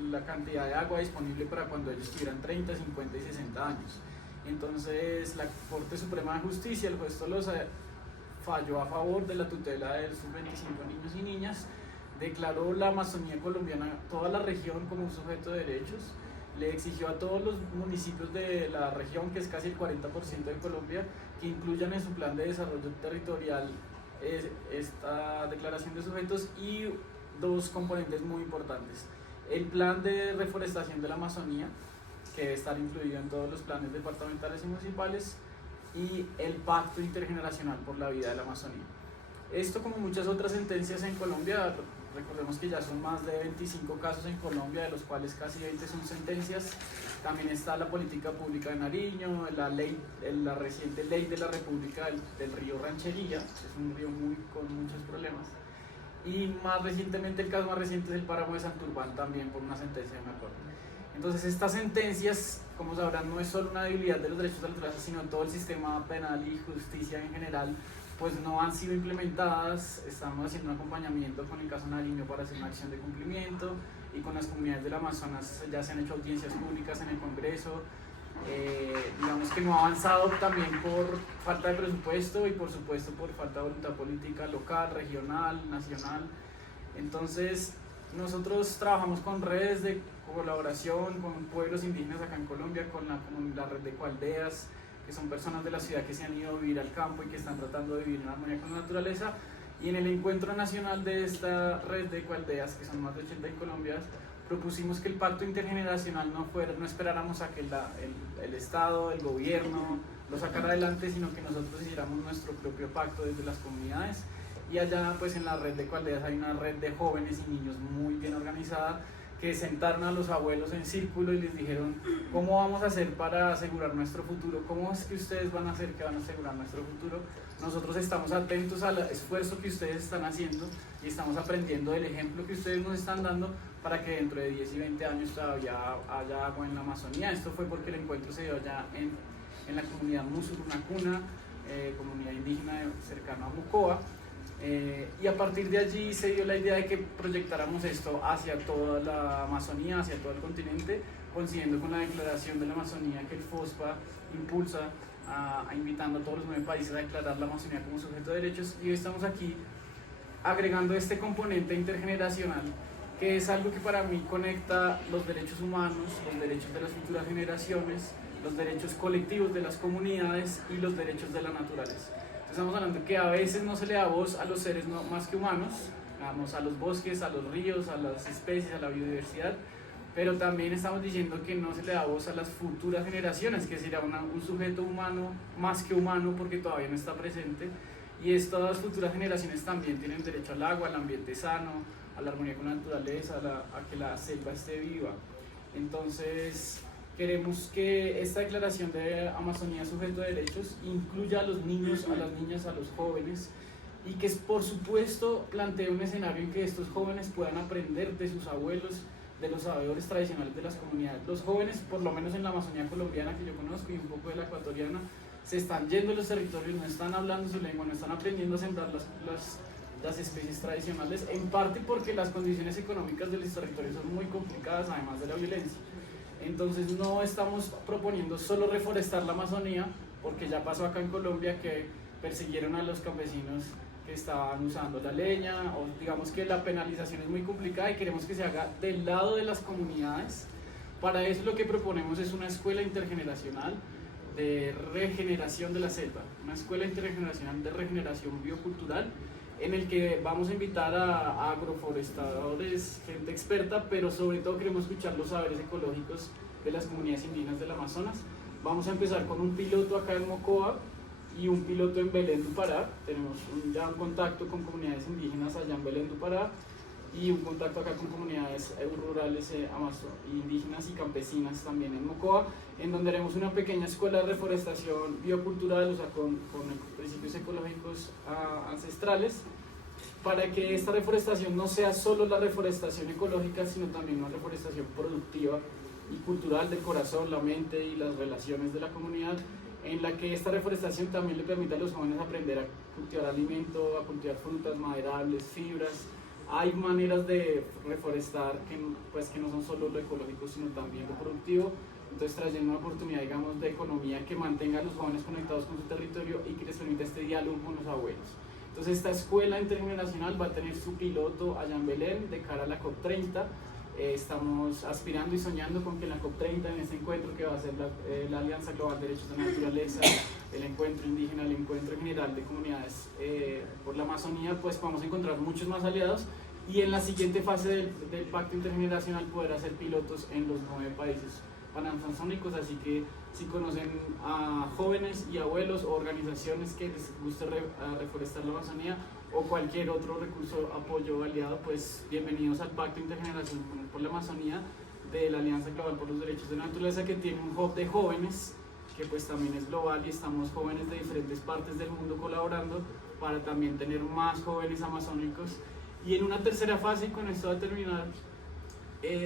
la cantidad de agua disponible para cuando ellos tuvieran 30, 50 y 60 años. Entonces la Corte Suprema de Justicia, el juez Tolosa, falló a favor de la tutela de sus 25 niños y niñas, declaró la Amazonía colombiana, toda la región, como un sujeto de derechos, le exigió a todos los municipios de la región, que es casi el 40% de Colombia, que incluyan en su plan de desarrollo territorial esta declaración de sujetos y 2 componentes muy importantes: el plan de reforestación de la Amazonía, que debe estar incluido en todos los planes departamentales y municipales, y el Pacto Intergeneracional por la Vida de la Amazonía. Esto, como muchas otras sentencias en Colombia, recordemos que ya son más de 25 casos en Colombia, de los cuales casi 20 son sentencias. También está la política pública de Nariño, la reciente ley de la República del río Ranchería, es un río con muchos problemas. Y más recientemente, el caso más reciente es el páramo de Santurbán, también por una sentencia de una corte. Entonces, estas sentencias, como sabrán, no es solo una debilidad de los derechos de la naturaleza, sino todo el sistema penal y justicia en general, pues no han sido implementadas. Estamos haciendo un acompañamiento con el caso Nariño para hacer una acción de cumplimiento, y con las comunidades del Amazonas ya se han hecho audiencias públicas en el Congreso. Digamos que no ha avanzado también por falta de presupuesto y por supuesto por falta de voluntad política local, regional, nacional. Entonces, nosotros trabajamos con redes de colaboración con pueblos indígenas acá en Colombia, con la red de Cualdeas, que son personas de la ciudad que se han ido a vivir al campo y que están tratando de vivir en armonía con la naturaleza. Y en el encuentro nacional de esta red de Cualdeas, que son más de 80 en Colombia, propusimos que el pacto intergeneracional no esperáramos a que el Estado, el gobierno lo sacara adelante, sino que nosotros hiciéramos nuestro propio pacto desde las comunidades. Y allá, pues en la red de Cualdeas hay una red de jóvenes y niños muy bien organizada, que sentaron a los abuelos en círculo y les dijeron: ¿cómo vamos a hacer para asegurar nuestro futuro? ¿Cómo es que ustedes van a hacer que van a asegurar nuestro futuro? Nosotros estamos atentos al esfuerzo que ustedes están haciendo y estamos aprendiendo del ejemplo que ustedes nos están dando para que dentro de 10 y 20 años todavía haya agua en la Amazonía. Esto fue porque el encuentro se dio allá en la comunidad Musurunacuna, comunidad indígena cercana a Mocoa. Y a partir de allí se dio la idea de que proyectáramos esto hacia toda la Amazonía, hacia todo el continente, coincidiendo con la declaración de la Amazonía que el FOSPA impulsa, invitando a todos los 9 países a declarar la Amazonía como sujeto de derechos. Y hoy estamos aquí agregando este componente intergeneracional, que es algo que para mí conecta los derechos humanos, los derechos de las futuras generaciones, los derechos colectivos de las comunidades y los derechos de la naturaleza. Estamos hablando que a veces no se le da voz a los seres más que humanos, digamos, a los bosques, a los ríos, a las especies, a la biodiversidad, pero también estamos diciendo que no se le da voz a las futuras generaciones, que será un sujeto humano más que humano porque todavía no está presente, y estas futuras generaciones también tienen derecho al agua, al ambiente sano, a la armonía con la naturaleza, a que la selva esté viva. Entonces, queremos que esta declaración de Amazonía sujeto de derechos incluya a los niños, a las niñas, a los jóvenes, y que por supuesto plantee un escenario en que estos jóvenes puedan aprender de sus abuelos, de los sabedores tradicionales de las comunidades. Los jóvenes, por lo menos en la Amazonía colombiana que yo conozco y un poco de la ecuatoriana, se están yendo a los territorios, no están hablando su lengua, no están aprendiendo a sembrar las especies tradicionales, en parte porque las condiciones económicas de los territorios son muy complicadas, además de la violencia. Entonces no estamos proponiendo solo reforestar la Amazonía, porque ya pasó acá en Colombia que persiguieron a los campesinos que estaban usando la leña, o digamos que la penalización es muy complicada y queremos que se haga del lado de las comunidades. Para eso lo que proponemos es una escuela intergeneracional de regeneración de la selva, una escuela intergeneracional de regeneración biocultural, en el que vamos a invitar a agroforestadores, gente experta, pero sobre todo queremos escuchar los saberes ecológicos de las comunidades indígenas del Amazonas. Vamos a empezar con un piloto acá en Mocoa y un piloto en Belén do Pará. Tenemos ya un contacto con comunidades indígenas allá en Belén do Pará y un contacto acá con comunidades rurales indígenas y campesinas también en Mocoa, en donde haremos una pequeña escuela de reforestación biocultural, o sea, con principios ecológicos ancestrales, para que esta reforestación no sea solo la reforestación ecológica, sino también una reforestación productiva y cultural del corazón, la mente y las relaciones de la comunidad, en la que esta reforestación también le permite a los jóvenes aprender a cultivar alimento, a cultivar frutas maderables, fibras. Hay maneras de reforestar que no son solo lo ecológico, sino también lo productivo, entonces trayendo una oportunidad, digamos, de economía que mantenga a los jóvenes conectados con su territorio y que les permita este diálogo con los abuelos. Entonces esta escuela intergeneracional va a tener su piloto allá en Belén de cara a la COP30. Estamos aspirando y soñando con que en la COP30, en este encuentro que va a ser la Alianza Global de Derechos de la Naturaleza, el encuentro indígena, el encuentro general de comunidades por la Amazonía, pues vamos a encontrar muchos más aliados y en la siguiente fase del Pacto Intergeneracional poder hacer pilotos en los 9 países panamazónicos. Así que si conocen a jóvenes y abuelos o organizaciones que les guste reforestar la Amazonía o cualquier otro recurso, apoyo, aliado, pues bienvenidos al Pacto Intergeneracional por la Amazonía de la Alianza Global por los Derechos de la Naturaleza, que tiene un hub de jóvenes que pues también es global, y estamos jóvenes de diferentes partes del mundo colaborando para también tener más jóvenes amazónicos. Y en una tercera fase, y con esto va a terminar,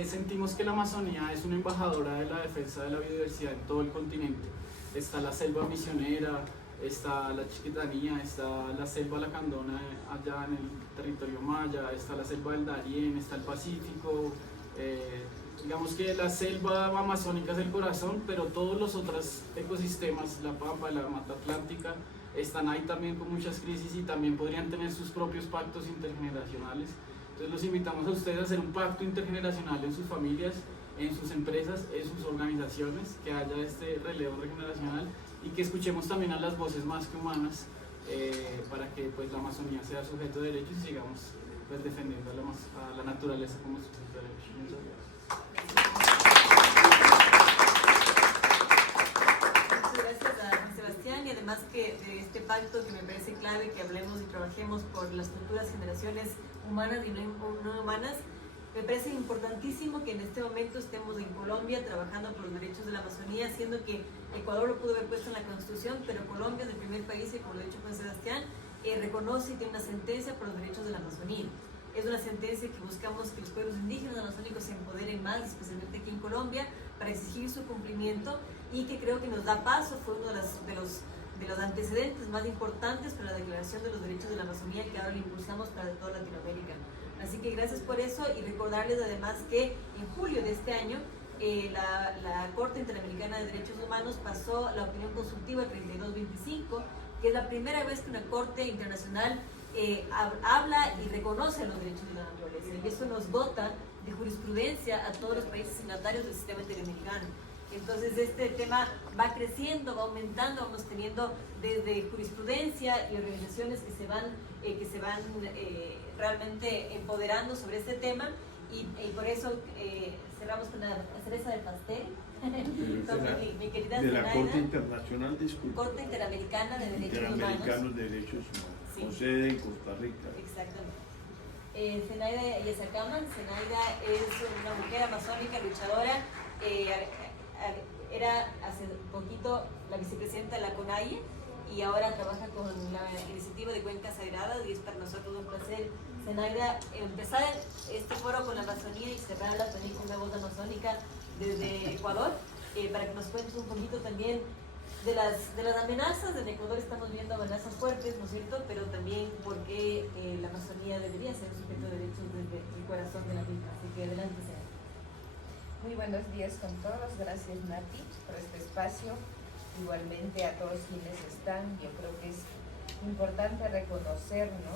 sentimos que la Amazonía es una embajadora de la defensa de la biodiversidad en todo el continente. Está la selva misionera, está la Chiquitanía, está la selva lacandona allá en el territorio maya, está la selva del Darién, está el Pacífico. Digamos que la selva amazónica es el corazón, pero todos los otros ecosistemas, la pampa, la mata atlántica, están ahí también con muchas crisis y también podrían tener sus propios pactos intergeneracionales. Entonces los invitamos a ustedes a hacer un pacto intergeneracional en sus familias, en sus empresas, en sus organizaciones, que haya este relevo regeneracional y que escuchemos también a las voces más que humanas, para que pues, la Amazonía sea sujeto de derechos y sigamos pues, defendiendo a la naturaleza como sujeto de derechos. Muchas gracias a Juan Sebastián, y además que de este pacto que me parece clave que hablemos y trabajemos por las futuras generaciones humanas y no humanas. Me parece importantísimo que en este momento estemos en Colombia trabajando por los derechos de la Amazonía, siendo que Ecuador lo pudo haber puesto en la Constitución, pero Colombia es el primer país que, como lo ha dicho Juan Sebastián, reconoce y tiene una sentencia por los derechos de la Amazonía. Es una sentencia que buscamos que los pueblos indígenas amazónicos se empoderen más, especialmente aquí en Colombia, para exigir su cumplimiento, y que creo que nos da paso, fue uno de los antecedentes más importantes para la Declaración de los Derechos de la Amazonía, que ahora lo impulsamos para toda Latinoamérica. Así que gracias por eso, y recordarles además que en julio de este año la Corte Interamericana de Derechos Humanos pasó la opinión consultiva 3225, que es la primera vez que una Corte Internacional habla y reconoce los derechos de la naturaleza, y eso nos dota de jurisprudencia a todos los países signatarios del sistema interamericano. Entonces este tema va creciendo, va aumentando, vamos teniendo desde jurisprudencia y organizaciones que se van realmente empoderando sobre este tema, y por eso cerramos con la cereza del pastel. Entonces, mi querida de la Zenaida, Corte Internacional, disculpa. Corte Interamericana de Derechos Interamericanos Humanos. de Derechos Humanos, Sí. con sede en Costa Rica. Exactamente. Zenaida Yesacaman. Zenaida es una mujer amazónica luchadora. Era hace poquito la vicepresidenta de la CONAIE y ahora trabaja con la iniciativa de Cuencas Sagradas, y es para nosotros un placer, Zenaida, empezar este foro con la Amazonía y cerrarla también con una voz amazónica desde Ecuador, para que nos cuentes un poquito también de las amenazas. En Ecuador estamos viendo amenazas fuertes, ¿no es cierto?, pero también por qué la Amazonía debería ser un sujeto de derechos desde el corazón de la misma. Así que adelante, Zenaida. Muy buenos días con todos, gracias Nati por este espacio, igualmente a todos quienes están. Yo creo que es importante reconocer, ¿no?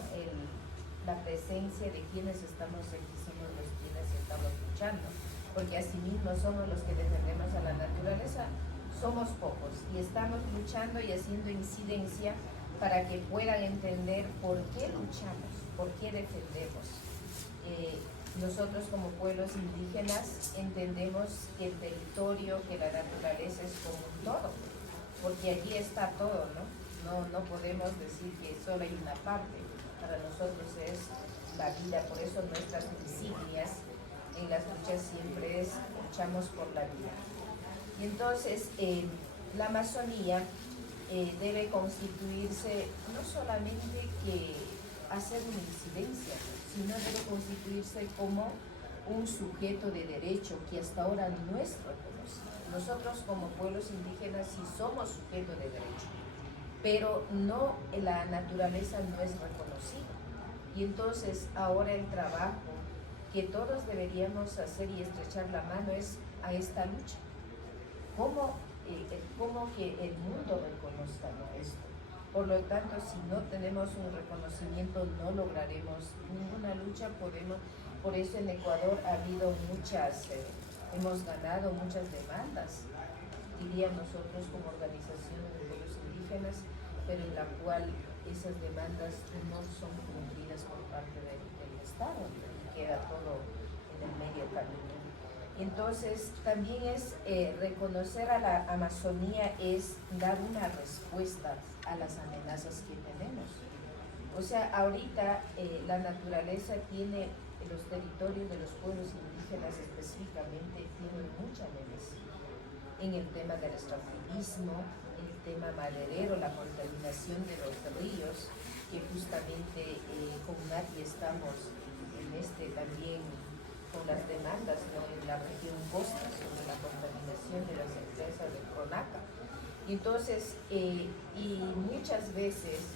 La presencia de quienes estamos aquí, somos los quienes estamos luchando, porque asimismo somos los que defendemos a la naturaleza, somos pocos y estamos luchando y haciendo incidencia para que puedan entender por qué luchamos, por qué defendemos. Nosotros como pueblos indígenas entendemos que el territorio, que la naturaleza es como un todo, porque aquí está todo, ¿no? No podemos decir que solo hay una parte, para nosotros es la vida, por eso nuestras insignias en las luchas siempre es luchamos por la vida. Y entonces la Amazonía debe constituirse no solamente que hacer una incidencia, sino debe constituirse como un sujeto de derecho que hasta ahora no es reconocido. Nosotros como pueblos indígenas sí somos sujetos de derecho, pero no, la naturaleza no es reconocida. Y entonces ahora el trabajo que todos deberíamos hacer y estrechar la mano es a esta lucha. ¿Cómo que el mundo reconozca, ¿no?, esto? Por lo tanto, si no tenemos un reconocimiento, no lograremos ninguna lucha. Por eso en Ecuador ha habido hemos ganado muchas demandas, diríamos nosotros como organizaciones de pueblos indígenas, pero en la cual esas demandas no son cumplidas por parte del Estado, y queda todo en el medio camino. Entonces, también es reconocer a la Amazonía, es dar una respuesta a las amenazas que tenemos. O sea, ahorita la naturaleza tiene, los territorios de los pueblos indígenas específicamente tienen mucha amenaza. En el tema del extractivismo, el tema maderero, la contaminación de los ríos, que justamente con nadie estamos también con las demandas, ¿no?, en la región costa sobre la contaminación de las empresas de Pronaca. Entonces, y muchas veces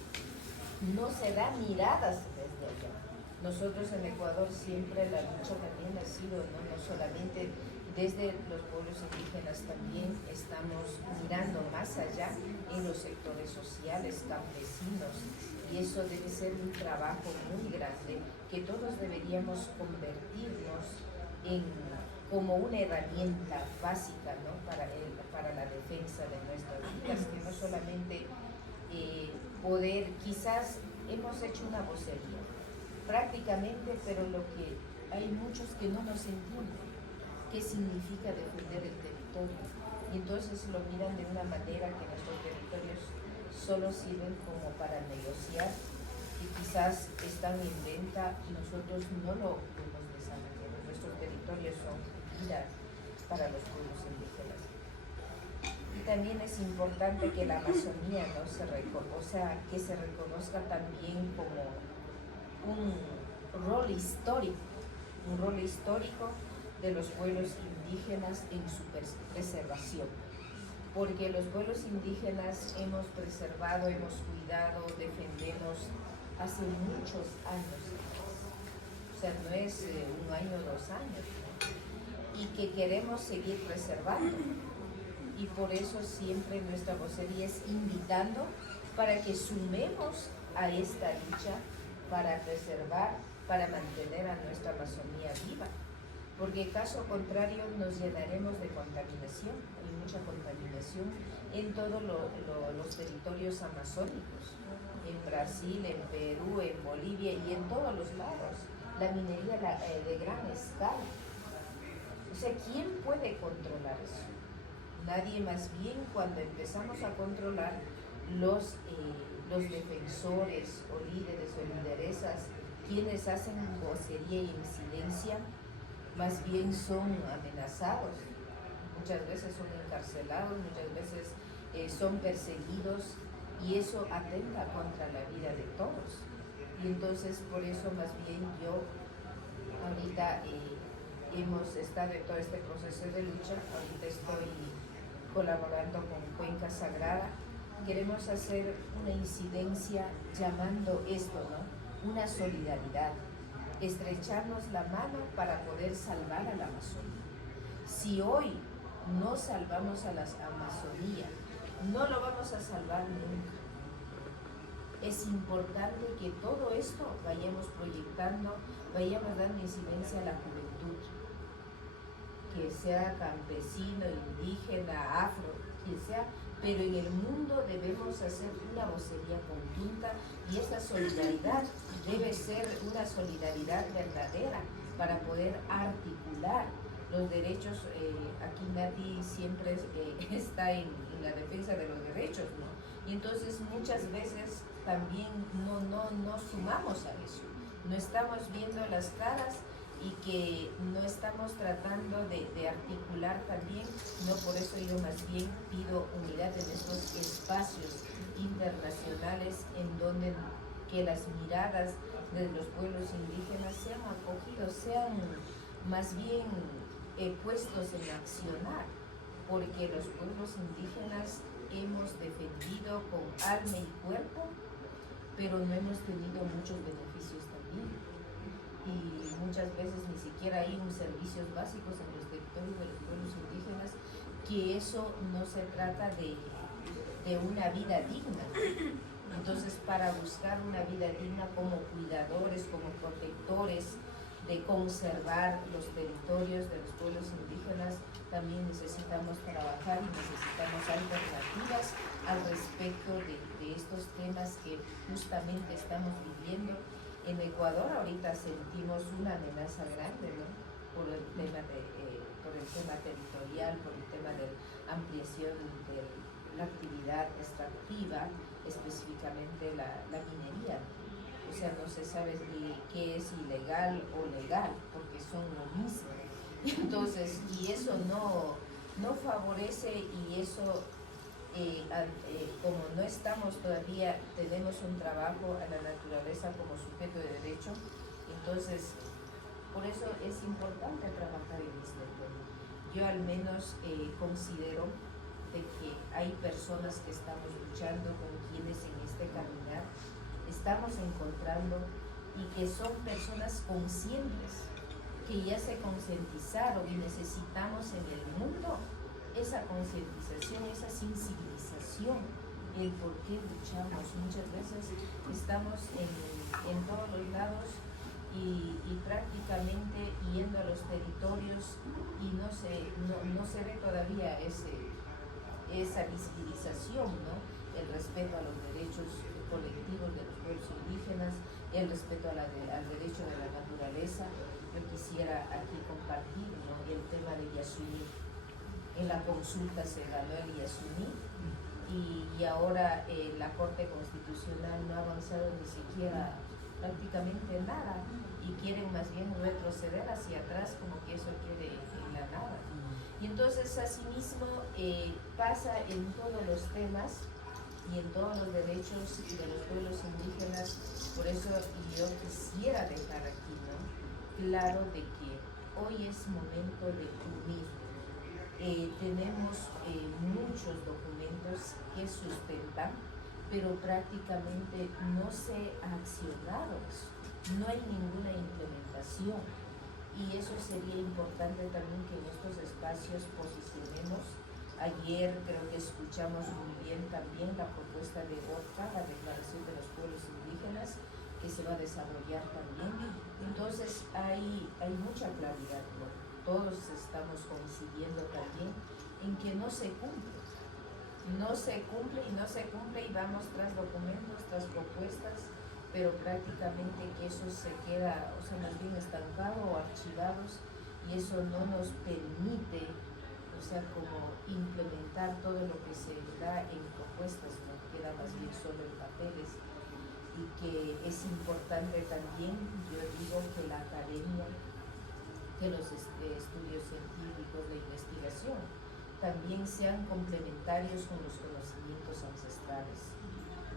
no se dan miradas desde allá. Nosotros en Ecuador siempre la lucha también ha sido, no solamente desde los pueblos indígenas, también estamos mirando más allá en los sectores sociales, campesinos, y eso debe ser un trabajo muy grande que todos deberíamos convertirnos como una herramienta básica, ¿no?, para la defensa de nuestras vidas, que no solamente poder, quizás hemos hecho una vocería prácticamente, pero lo que hay muchos que no nos entienden qué significa defender el territorio, y entonces lo miran de una manera que nuestros territorios solo sirven como para negociar, y quizás están en venta y nosotros no lo vemos de esa manera. Nuestros territorios son vida para los pueblos indígenas. Y también es importante que la Amazonía, ¿no?, que se reconozca también como un rol histórico de los pueblos indígenas en su preservación, porque los pueblos indígenas hemos preservado, hemos cuidado, defendemos hace muchos años, o sea, no es un año o 2 años, ¿no?, y que queremos seguir preservando, y por eso siempre nuestra vocería es invitando para que sumemos a esta lucha para preservar, para mantener a nuestra Amazonía viva, porque caso contrario nos llenaremos de contaminación, hay mucha contaminación en todos los territorios amazónicos, en Brasil, en Perú, en Bolivia y en todos los lados, la minería de gran escala. O sea, ¿quién puede controlar eso? Nadie. Más bien cuando empezamos a controlar los defensores o líderes o lideresas, quienes hacen vocería y incidencia, más bien son amenazados, muchas veces son encarcelados, muchas veces son perseguidos, y eso atenta contra la vida de todos. Y entonces por eso más bien yo ahorita hemos estado en todo este proceso de lucha, ahorita estoy colaborando con Cuenca Sagrada, queremos hacer una incidencia llamando esto, ¿no?, una solidaridad, estrecharnos la mano para poder salvar a la Amazonía. Si hoy no salvamos a la Amazonía, no lo vamos a salvar nunca. es importante que todo esto vayamos proyectando, vayamos dando incidencia a la juventud, que sea campesino, indígena, afro, quien sea, pero en el mundo debemos hacer una vocería conjunta y esa solidaridad debe ser una solidaridad verdadera para poder articular los derechos. Aquí Nati siempre está en la defensa de los derechos, ¿no? Y entonces muchas veces también no sumamos a eso, no estamos viendo las caras y que no estamos tratando de articular también, no, por eso yo más bien pido unidad en estos espacios internacionales en donde que las miradas de los pueblos indígenas sean acogidos, sean más bien puestos en accionar, porque los pueblos indígenas hemos defendido con alma y cuerpo, pero no hemos tenido muchos beneficios también. Y muchas veces ni siquiera hay unos servicios básicos en los territorios de los pueblos indígenas, que eso no se trata de una vida digna. Entonces, para buscar una vida digna como cuidadores, como protectores, de conservar los territorios de los pueblos indígenas, también necesitamos trabajar y necesitamos alternativas al respecto de estos temas que justamente estamos viviendo. En Ecuador ahorita sentimos una amenaza grande, ¿no? Por el tema territorial, por el tema de ampliación de la actividad extractiva, específicamente la minería. O sea, no se sabe ni qué es ilegal o legal, porque son lo mismo. Entonces, y eso no favorece, y eso, como no estamos todavía, tenemos un trabajo a la naturaleza como sujeto de derecho, entonces, por eso es importante trabajar en este tema. Yo al menos considero de que hay personas que estamos luchando, con quienes en este caminar estamos encontrando, y que son personas conscientes, que ya se concientizaron, y necesitamos en el mundo esa concientización, esa sensibilización, el por qué luchamos. Muchas veces estamos en todos los lados y prácticamente yendo a los territorios y no se ve todavía esa visibilización, ¿no? El respeto a los derechos colectivos de los pueblos indígenas, el respeto al derecho de la naturaleza. Yo quisiera aquí compartir, ¿no?, el tema de Yasuní. En la consulta se ganó el Yasuní y ahora la Corte Constitucional no ha avanzado ni siquiera prácticamente nada, y quieren más bien retroceder hacia atrás, como que eso quede en la nada. Y entonces asimismo pasa en todos los temas y en todos los derechos de los pueblos indígenas. Por eso yo quisiera dejar aquí, ¿no?, claro de que hoy es momento de unir. Tenemos muchos documentos que sustentan, pero prácticamente no se ha accionado eso. No hay ninguna implementación, y eso sería importante también que en estos espacios posicionemos. Ayer creo que escuchamos muy bien también la propuesta de OTCA, la Declaración de los Pueblos Indígenas, que se va a desarrollar también. Entonces hay mucha claridad, ¿no? Todos estamos coincidiendo también en que no se cumple. No se cumple y vamos tras documentos, tras propuestas, pero prácticamente que eso se queda, o sea, más bien estancado o archivados, y eso no nos permite, o sea, como implementar todo lo que se da en propuestas, no queda más bien solo en papeles. Y que es importante también, yo digo, que la academia, que los estudios científicos de investigación también sean complementarios con los conocimientos ancestrales.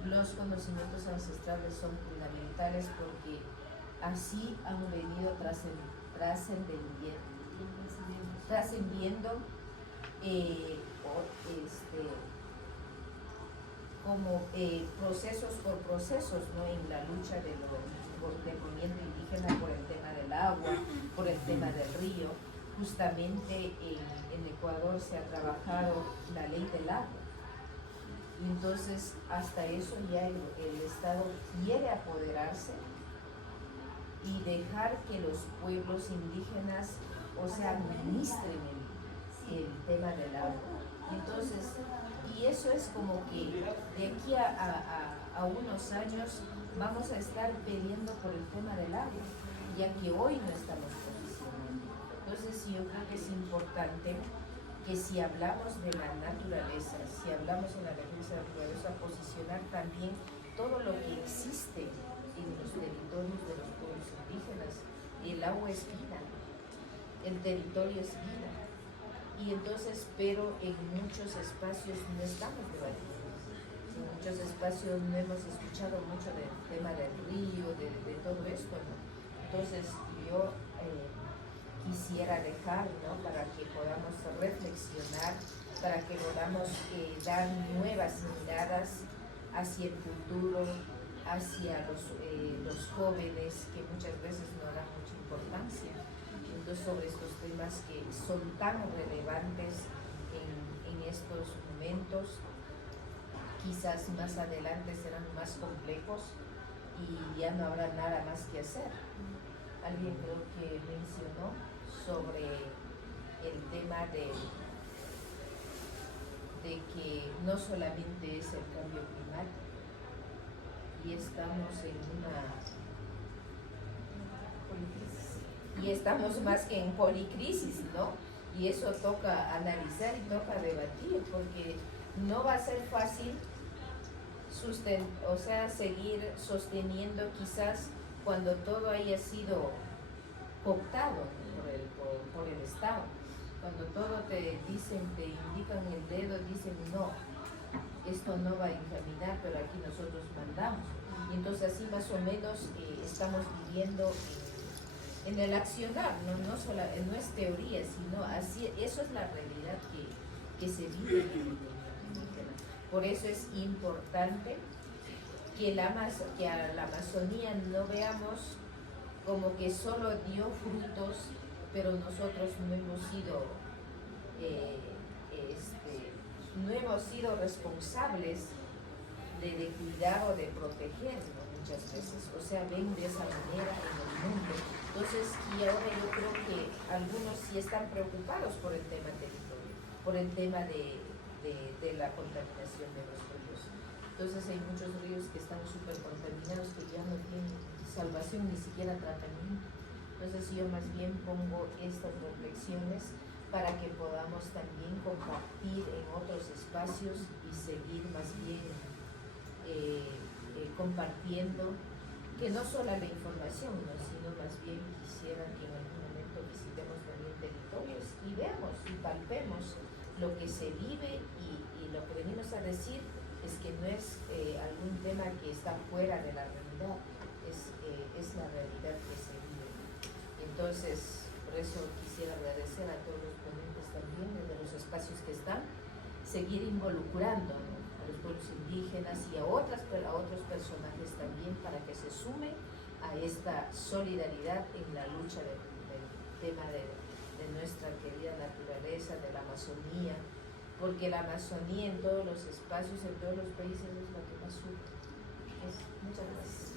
Los conocimientos ancestrales son fundamentales porque así han venido trascendiendo como procesos por procesos, ¿no?, en la lucha del movimiento indígena por el tema del agua, por el tema del río. Justamente en Ecuador se ha trabajado la ley del agua, Y entonces hasta eso ya el Estado quiere apoderarse y dejar que los pueblos indígenas, o sea, administren el tema del agua. Entonces, y eso es como que de aquí a unos años vamos a estar pidiendo por el tema del agua, ya que hoy no estamos posicionando. Entonces, yo creo que es importante que si hablamos de la naturaleza, si hablamos en la defensa de la naturaleza, posicionar también todo lo que existe en los territorios de los pueblos indígenas. El agua es vida, el territorio es vida. Y entonces, pero en muchos espacios no estamos debatiendo. En muchos espacios no hemos escuchado mucho del tema del río, de todo esto, ¿no? Entonces, yo quisiera dejar, ¿no?, para que podamos reflexionar, para que podamos dar nuevas miradas hacia el futuro, hacia los jóvenes que muchas veces no dan mucha importancia. Entonces, sobre estos temas que son tan relevantes en estos momentos, quizás más adelante serán más complejos y ya no habrá nada más que hacer. Alguien creo que mencionó sobre el tema de que no solamente es el cambio climático, y estamos en estamos más que en policrisis, ¿no? Y eso toca analizar y toca debatir, porque no va a ser fácil seguir sosteniendo quizás cuando todo haya sido cooptado por el Estado. Cuando todo te indican el dedo, dicen no, esto no va a encaminar, pero aquí nosotros mandamos. Y entonces así más o menos estamos viviendo en el accionar, no es teoría, sino así, eso es la realidad que se vive en el indígena. Por eso es importante que a la Amazonía no veamos como que solo dio frutos, pero nosotros no hemos sido responsables de cuidar o de proteger, ¿no?, muchas veces. O sea, ven de esa manera en el mundo. Entonces, y ahora yo creo que algunos sí están preocupados por el tema territorio, por el tema de la contaminación de los ríos. Entonces hay muchos ríos que están súper contaminados, que ya no tienen salvación, ni siquiera tratamiento. Entonces yo más bien pongo estas reflexiones para que podamos también compartir en otros espacios y seguir más bien compartiendo, que no solo la información, ¿no?, sino más bien quisiera que en algún momento visitemos también territorios y veamos y palpemos lo que se vive y lo que venimos a decir es que no es algún tema que está fuera de la realidad, es la realidad que se vive. Entonces, por eso quisiera agradecer a todos los ponentes también desde los espacios que están, seguir involucrando, ¿no?, a los pueblos indígenas y a otros personajes también para que se sume a esta solidaridad en la lucha del tema de nuestra querida naturaleza, de la Amazonía, porque la Amazonía en todos los espacios, en todos los países es lo que más sufre. Muchas gracias.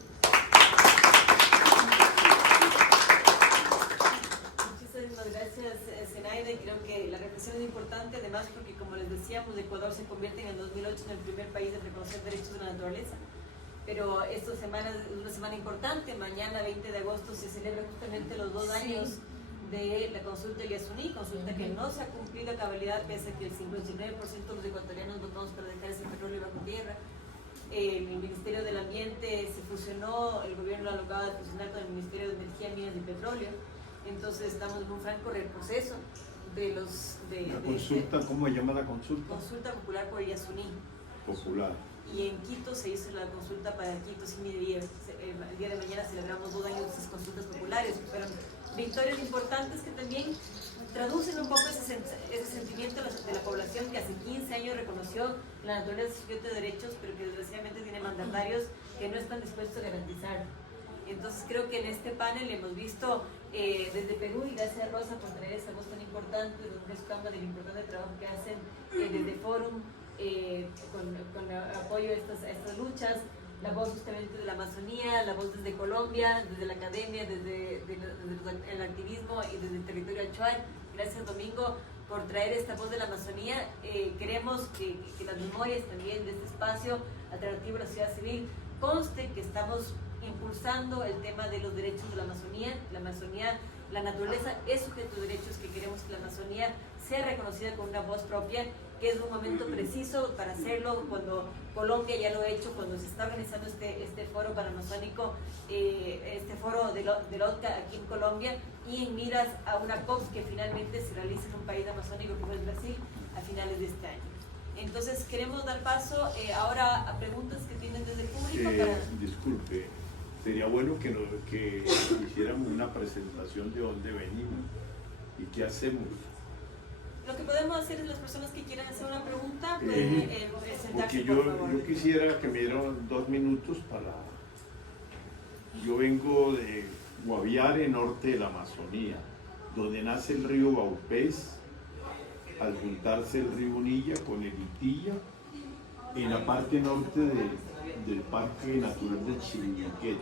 Muchísimas gracias, Zenaida, y creo que la reflexión es importante, además porque, como les decíamos, Ecuador se convierte en el 2008 en el primer país en reconocer derechos de la naturaleza, pero esta semana es una semana importante. Mañana, 20 de agosto, se celebra justamente los 2 años de la consulta de Yasuní, consulta que no se ha cumplido a cabalidad, pese a que el 59% de los ecuatorianos votamos para dejar ese petróleo bajo tierra. El Ministerio del Ambiente se fusionó, el gobierno lo acaba de fusionar con el Ministerio de Energía, Minas y Petróleo. Entonces estamos en un franco reproceso de la consulta. ¿Cómo se llama la consulta? Consulta popular por Yasuní. Popular. Y en Quito se hizo la consulta para Quito Simi. El día de mañana celebramos 2 años de esas consultas populares. Fueron victorias importantes que también traducen un poco ese sentimiento de la población que hace 15 años reconoció la naturaleza sujeto de derechos, pero que desgraciadamente tiene mandatarios que no están dispuestos a garantizar. Entonces creo que en este panel hemos visto desde Perú, y gracias a Rosa por traer esa voz tan importante, desde Escamba, del importante trabajo que hacen desde Fórum, con apoyo a estas luchas, la voz justamente de la Amazonía, la voz desde Colombia, desde la academia, desde el activismo y desde el territorio Achuar. Gracias, Domingo, por traer esta voz de la Amazonía. Queremos que las memorias también de este espacio alternativo a la sociedad civil conste que estamos impulsando el tema de los derechos de la Amazonía. La naturaleza es sujeto de derechos, que queremos que la Amazonía sea reconocida con una voz propia, que es un momento preciso para hacerlo, cuando Colombia ya lo ha hecho, cuando se está organizando este foro panamazónico, este foro de la OTCA aquí en Colombia, y en miras a una COP que finalmente se realice en un país amazónico como es Brasil a finales de este año. Entonces queremos dar paso ahora a preguntas que tienen desde el público. Disculpe, sería bueno que hiciéramos una presentación de dónde venimos y qué hacemos. Lo que podemos hacer es, las personas que quieran hacer una pregunta pueden sentarse, porque por favor. yo quisiera que me dieran 2 minutos para... Yo vengo de Guaviare, norte de la Amazonía, donde nace el río Baupés, al juntarse el río Unilla con el Itilla, en la parte norte del Parque Natural del Chiribiquete.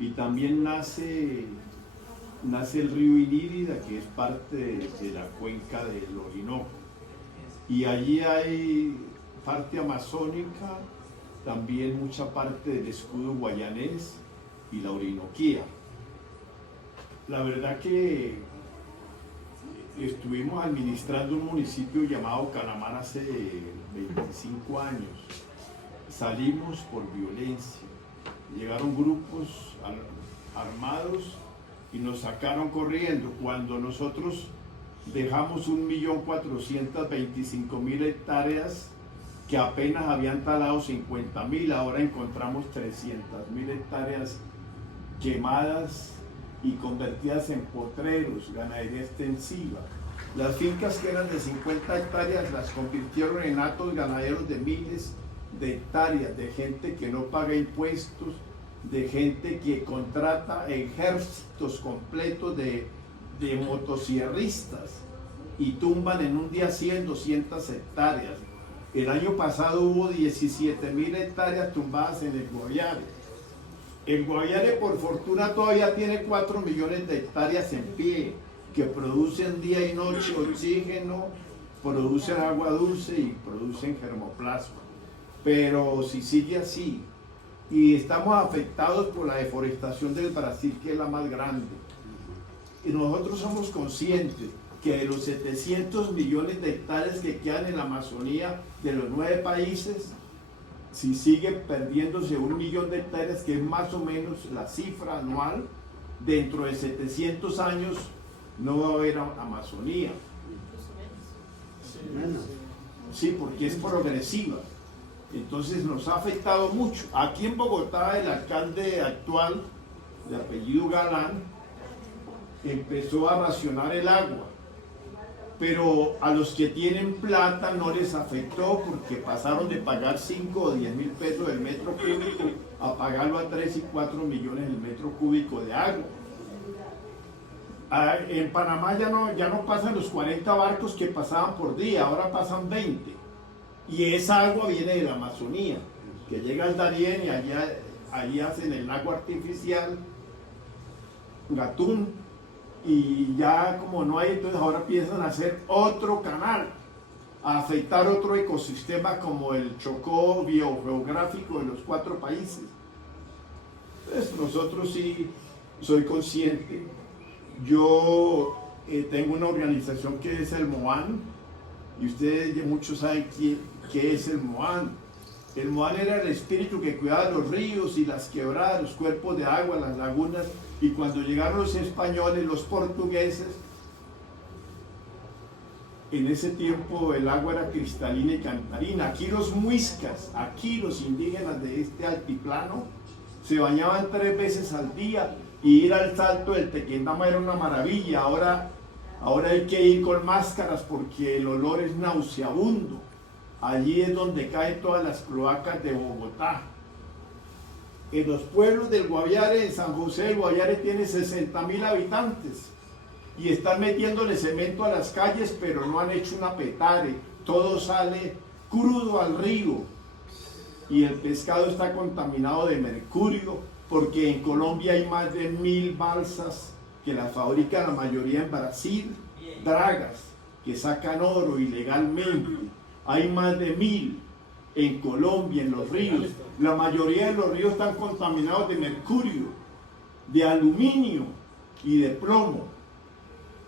Y también nace el río Inírida, que es parte de la cuenca del Orinoco. Y allí hay parte amazónica, también mucha parte del escudo guayanés y la Orinoquía. La verdad que estuvimos administrando un municipio llamado Canamar hace 25 años. Salimos por violencia. Llegaron grupos armados y nos sacaron corriendo. Cuando nosotros dejamos 1.425.000 hectáreas que apenas habían talado 50.000, ahora encontramos 300.000 hectáreas quemadas y convertidas en potreros, ganadería extensiva. Las fincas que eran de 50 hectáreas las convirtieron en hatos ganaderos de miles de hectáreas, de gente que no paga impuestos, de gente que contrata ejércitos completos de motosierristas y tumban en un día 100, 200 hectáreas. El año pasado hubo 17.000 hectáreas tumbadas en el Guaviare. El Guaviare, por fortuna, todavía tiene 4 millones de hectáreas en pie, que producen día y noche oxígeno, producen agua dulce y producen germoplasma. Pero si sigue así, y estamos afectados por la deforestación del Brasil, que es la más grande, y nosotros somos conscientes que de los 700 millones de hectáreas que quedan en la Amazonía de los 9 países, si sigue perdiéndose 1 millón de hectáreas, que es más o menos la cifra anual, dentro de 700 años no va a haber Amazonía. Sí, porque es progresiva. Entonces nos ha afectado mucho. Aquí en Bogotá, el alcalde actual, de apellido Galán, empezó a racionar el agua, pero a los que tienen plata no les afectó, porque pasaron de pagar 5 o 10 mil pesos el metro cúbico a pagarlo a 3 y 4 millones el metro cúbico de agua. En Panamá ya no pasan los 40 barcos que pasaban por día, ahora pasan 20. Y esa agua viene de la Amazonía, que llega al Darién y allí hacen el lago artificial, Gatún, y ya como no hay, entonces ahora empiezan a hacer otro canal, a afectar otro ecosistema como el Chocó biogeográfico de los 4 países. Entonces nosotros sí, soy consciente. Yo tengo una organización que es el MOAN, y ustedes ya muchos saben qué es el MOAN. El MOAN era el espíritu que cuidaba los ríos y las quebradas, los cuerpos de agua, las lagunas, y cuando llegaron los españoles, los portugueses, en ese tiempo el agua era cristalina y cantarina. Aquí los muiscas, aquí los indígenas de este altiplano, se bañaban 3 veces al día, y ir al salto del Tequendama era una maravilla. Ahora hay que ir con máscaras porque el olor es nauseabundo. Allí es donde caen todas las cloacas de Bogotá. En los pueblos del Guaviare, en San José del Guaviare, tiene 60.000 habitantes y están metiéndole cemento a las calles, pero no han hecho una petare. Todo sale crudo al río y el pescado está contaminado de mercurio, porque en Colombia hay más de 1000 balsas que las fabrican la mayoría en Brasil, dragas que sacan oro ilegalmente. Hay más de 1000 en Colombia, en los ríos. La mayoría de los ríos están contaminados de mercurio, de aluminio y de plomo.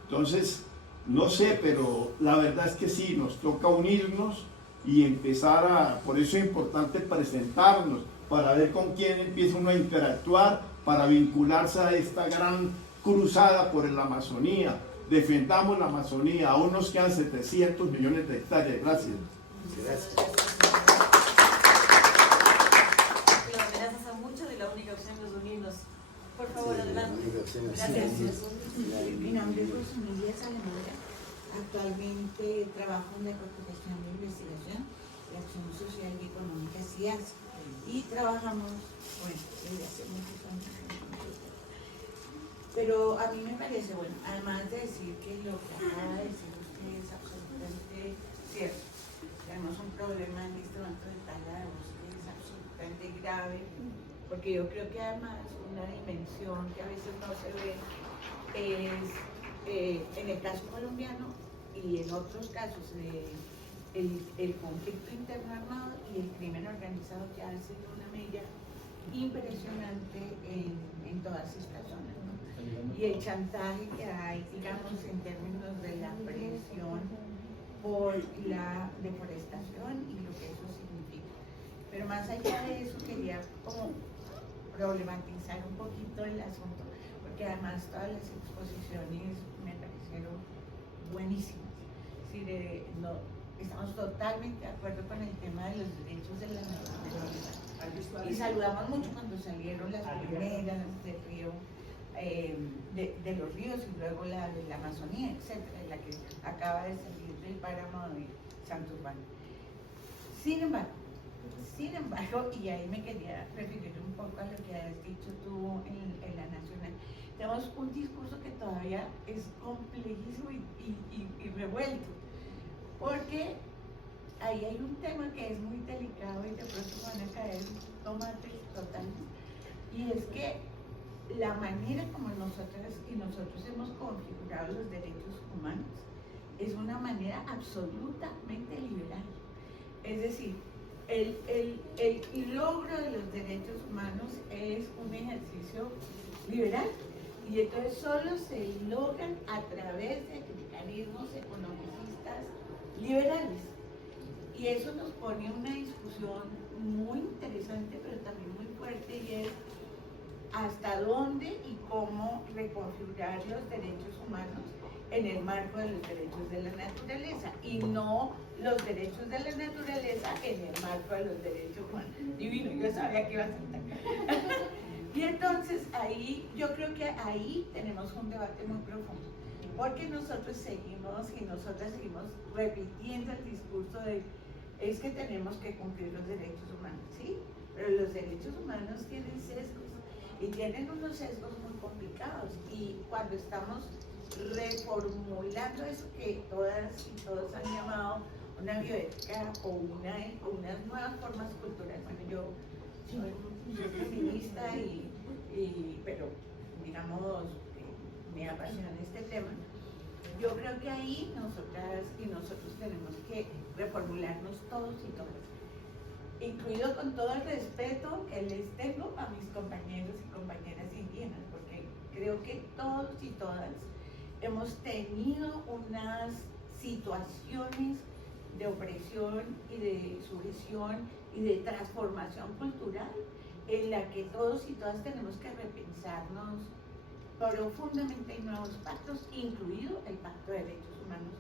Entonces, no sé, pero la verdad es que sí, nos toca unirnos y empezar a, por eso es importante presentarnos, para ver con quién empieza uno a interactuar, para vincularse a esta gran cruzada por la Amazonía. Defendamos la Amazonía, aún nos quedan 700 millones de hectáreas. Gracias. Gracias. Lo amenazas a mucho y la única opción es unirnos. Por favor, Sí, adelante. la única opción es Gracias. Mi nombre es Rosa Emilia Salamandra. Actualmente trabajo en la Corporación de Investigación de Acción Social y Económica CIAS y trabajamos, bueno, desde hace muchos años con nosotros. Pero a mí me parece, bueno, además de decir que lo que acaba de decir usted es absolutamente cierto. Tenemos un problema en este momento de tala de bosque, es absolutamente grave, porque yo creo que además una dimensión que a veces no se ve es, en el caso colombiano y en otros casos, el conflicto interno armado y el crimen organizado que hace una mella impresionante en todas estas zonas, ¿no? Y el chantaje que hay, digamos, en términos de la presión por la deforestación y lo que eso significa. Pero más allá de eso quería como problematizar un poquito el asunto, porque además todas las exposiciones me parecieron buenísimas. Es decir, estamos totalmente de acuerdo con el tema de los derechos de la naturaleza. Y saludamos mucho cuando salieron las primeras del río, de los ríos y luego la de la Amazonía, etcétera, la que acaba de salir del páramo de Santurbán. Sin embargo, y ahí me quería referir un poco a lo que has dicho tú en la Nacional, tenemos un discurso que todavía es complejísimo y revuelto, porque ahí hay un tema que es muy delicado y de pronto van a caer tomates totalmente, y es que la manera como nosotros hemos configurado los derechos humanos es una manera absolutamente liberal. Es decir, el logro de los derechos humanos es un ejercicio liberal y entonces solo se logran a través de mecanismos economicistas liberales. Y eso nos pone una discusión muy interesante, pero también muy fuerte, y es hasta dónde y cómo reconfigurar los derechos humanos en el marco de los derechos de la naturaleza y no los derechos de la naturaleza en el marco de los derechos humanos. Divino, yo sabía que iba a saltar. Y entonces ahí, yo creo que ahí tenemos un debate muy profundo, porque nosotros seguimos y nosotras seguimos repitiendo el discurso de es que tenemos que cumplir los derechos humanos, ¿sí? Pero los derechos humanos tienen sesgos y tienen unos sesgos muy complicados, y cuando estamos reformulando eso que todas y todos han llamado una bioética o unas nuevas formas culturales, bueno, yo soy feminista pero digamos me apasiona este tema. Yo creo que ahí nosotras y nosotros tenemos que reformularnos todos y todas, incluido con todo el respeto que les tengo a mis compañeros y compañeras indígenas, porque creo que todos y todas hemos tenido unas situaciones de opresión y de sujeción y de transformación cultural en la que todos y todas tenemos que repensarnos profundamente en nuevos pactos, incluido el Pacto de Derechos Humanos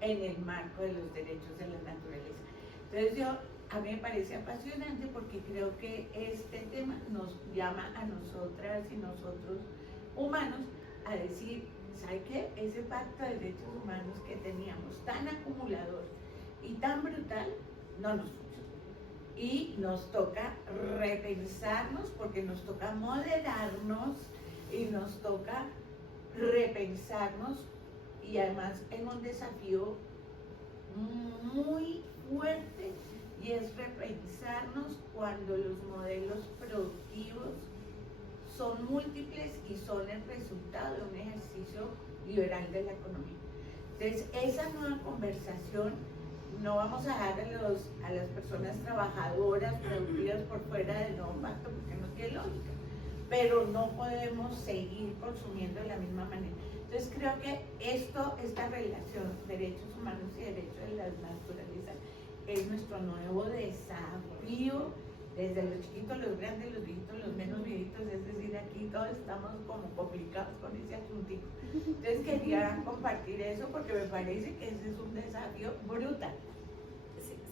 en el marco de los derechos de la naturaleza. Entonces a mí me parece apasionante porque creo que este tema nos llama a nosotras y nosotros humanos a decir, ¿sabe qué? Ese Pacto de Derechos Humanos que teníamos tan acumulador y tan brutal no nos funciona. Y nos toca repensarnos, porque nos toca moderarnos y nos toca repensarnos, y además en un desafío muy fuerte y es repensarnos cuando los modelos productivos son múltiples y son el resultado de un ejercicio liberal de la economía. Entonces, esa nueva conversación, no vamos a dejar a las personas trabajadoras productivas por fuera del nuevo pacto porque no tiene lógica, pero no podemos seguir consumiendo de la misma manera. Entonces creo que esta relación derechos humanos y derechos de la naturaleza es nuestro nuevo desafío, desde los chiquitos, los grandes, los viejitos, los menos viejitos, es decir, aquí todos estamos como complicados con ese asuntico. Entonces quería compartir eso porque me parece que ese es un desafío brutal.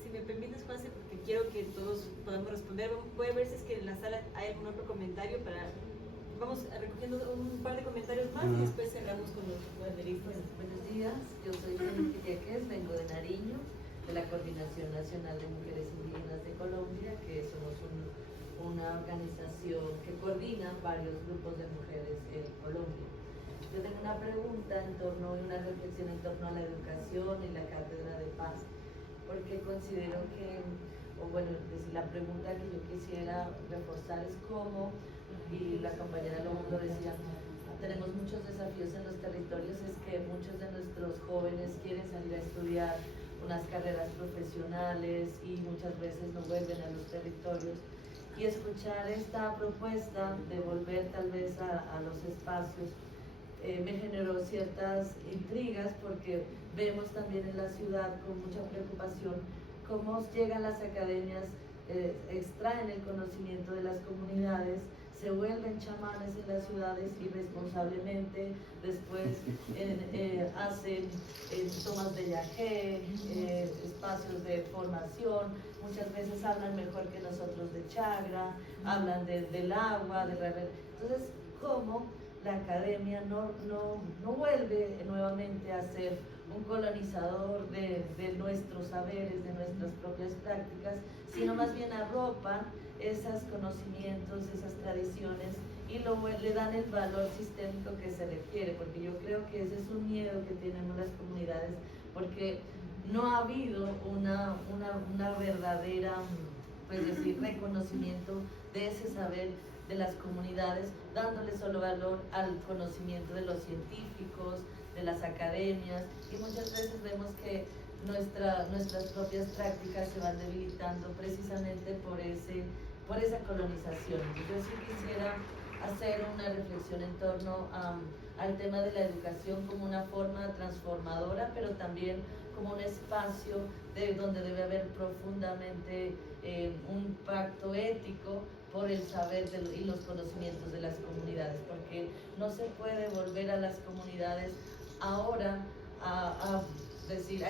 Si me permites, Juanse, porque quiero que todos podamos responder, puede ver si es que en la sala hay algún otro comentario para... Vamos recogiendo un par de comentarios más y después cerramos con los panelistas. Buenos días, yo soy Felipe Queques, vengo de Nariño, de la Coordinación Nacional de Mujeres Indígenas de Colombia, que somos una organización que coordina varios grupos de mujeres en Colombia. Yo tengo una pregunta una reflexión en torno a la educación y la cátedra de paz, porque considero que, la pregunta que yo quisiera reforzar es cómo, y la compañera Lomundo decía, tenemos muchos desafíos en los territorios, es que muchos de nuestros jóvenes quieren salir a estudiar unas carreras profesionales y muchas veces no vuelven a los territorios. Y escuchar esta propuesta de volver tal vez a los espacios me generó ciertas intrigas porque vemos también en la ciudad con mucha preocupación cómo llegan las academias, extraen el conocimiento de las comunidades, se vuelven chamanes en las ciudades irresponsablemente, después hacen tomas de yagé, espacios de formación, muchas veces hablan mejor que nosotros de chagra, hablan del agua, entonces cómo la academia no vuelve nuevamente a ser un colonizador de nuestros saberes, de nuestras propias prácticas, sino más bien arropa esos conocimientos, esas tradiciones y le dan el valor sistémico que se requiere, porque yo creo que ese es un miedo que tenemos las comunidades, porque no ha habido una verdadera, reconocimiento de ese saber de las comunidades, dándole solo valor al conocimiento de los científicos, de las academias, y muchas veces vemos que nuestras propias prácticas se van debilitando precisamente por esa colonización. Yo sí quisiera hacer una reflexión en torno al tema de la educación como una forma transformadora, pero también como un espacio donde debe haber profundamente un pacto ético por el saber y los conocimientos de las comunidades, porque no se puede volver a las comunidades ahora a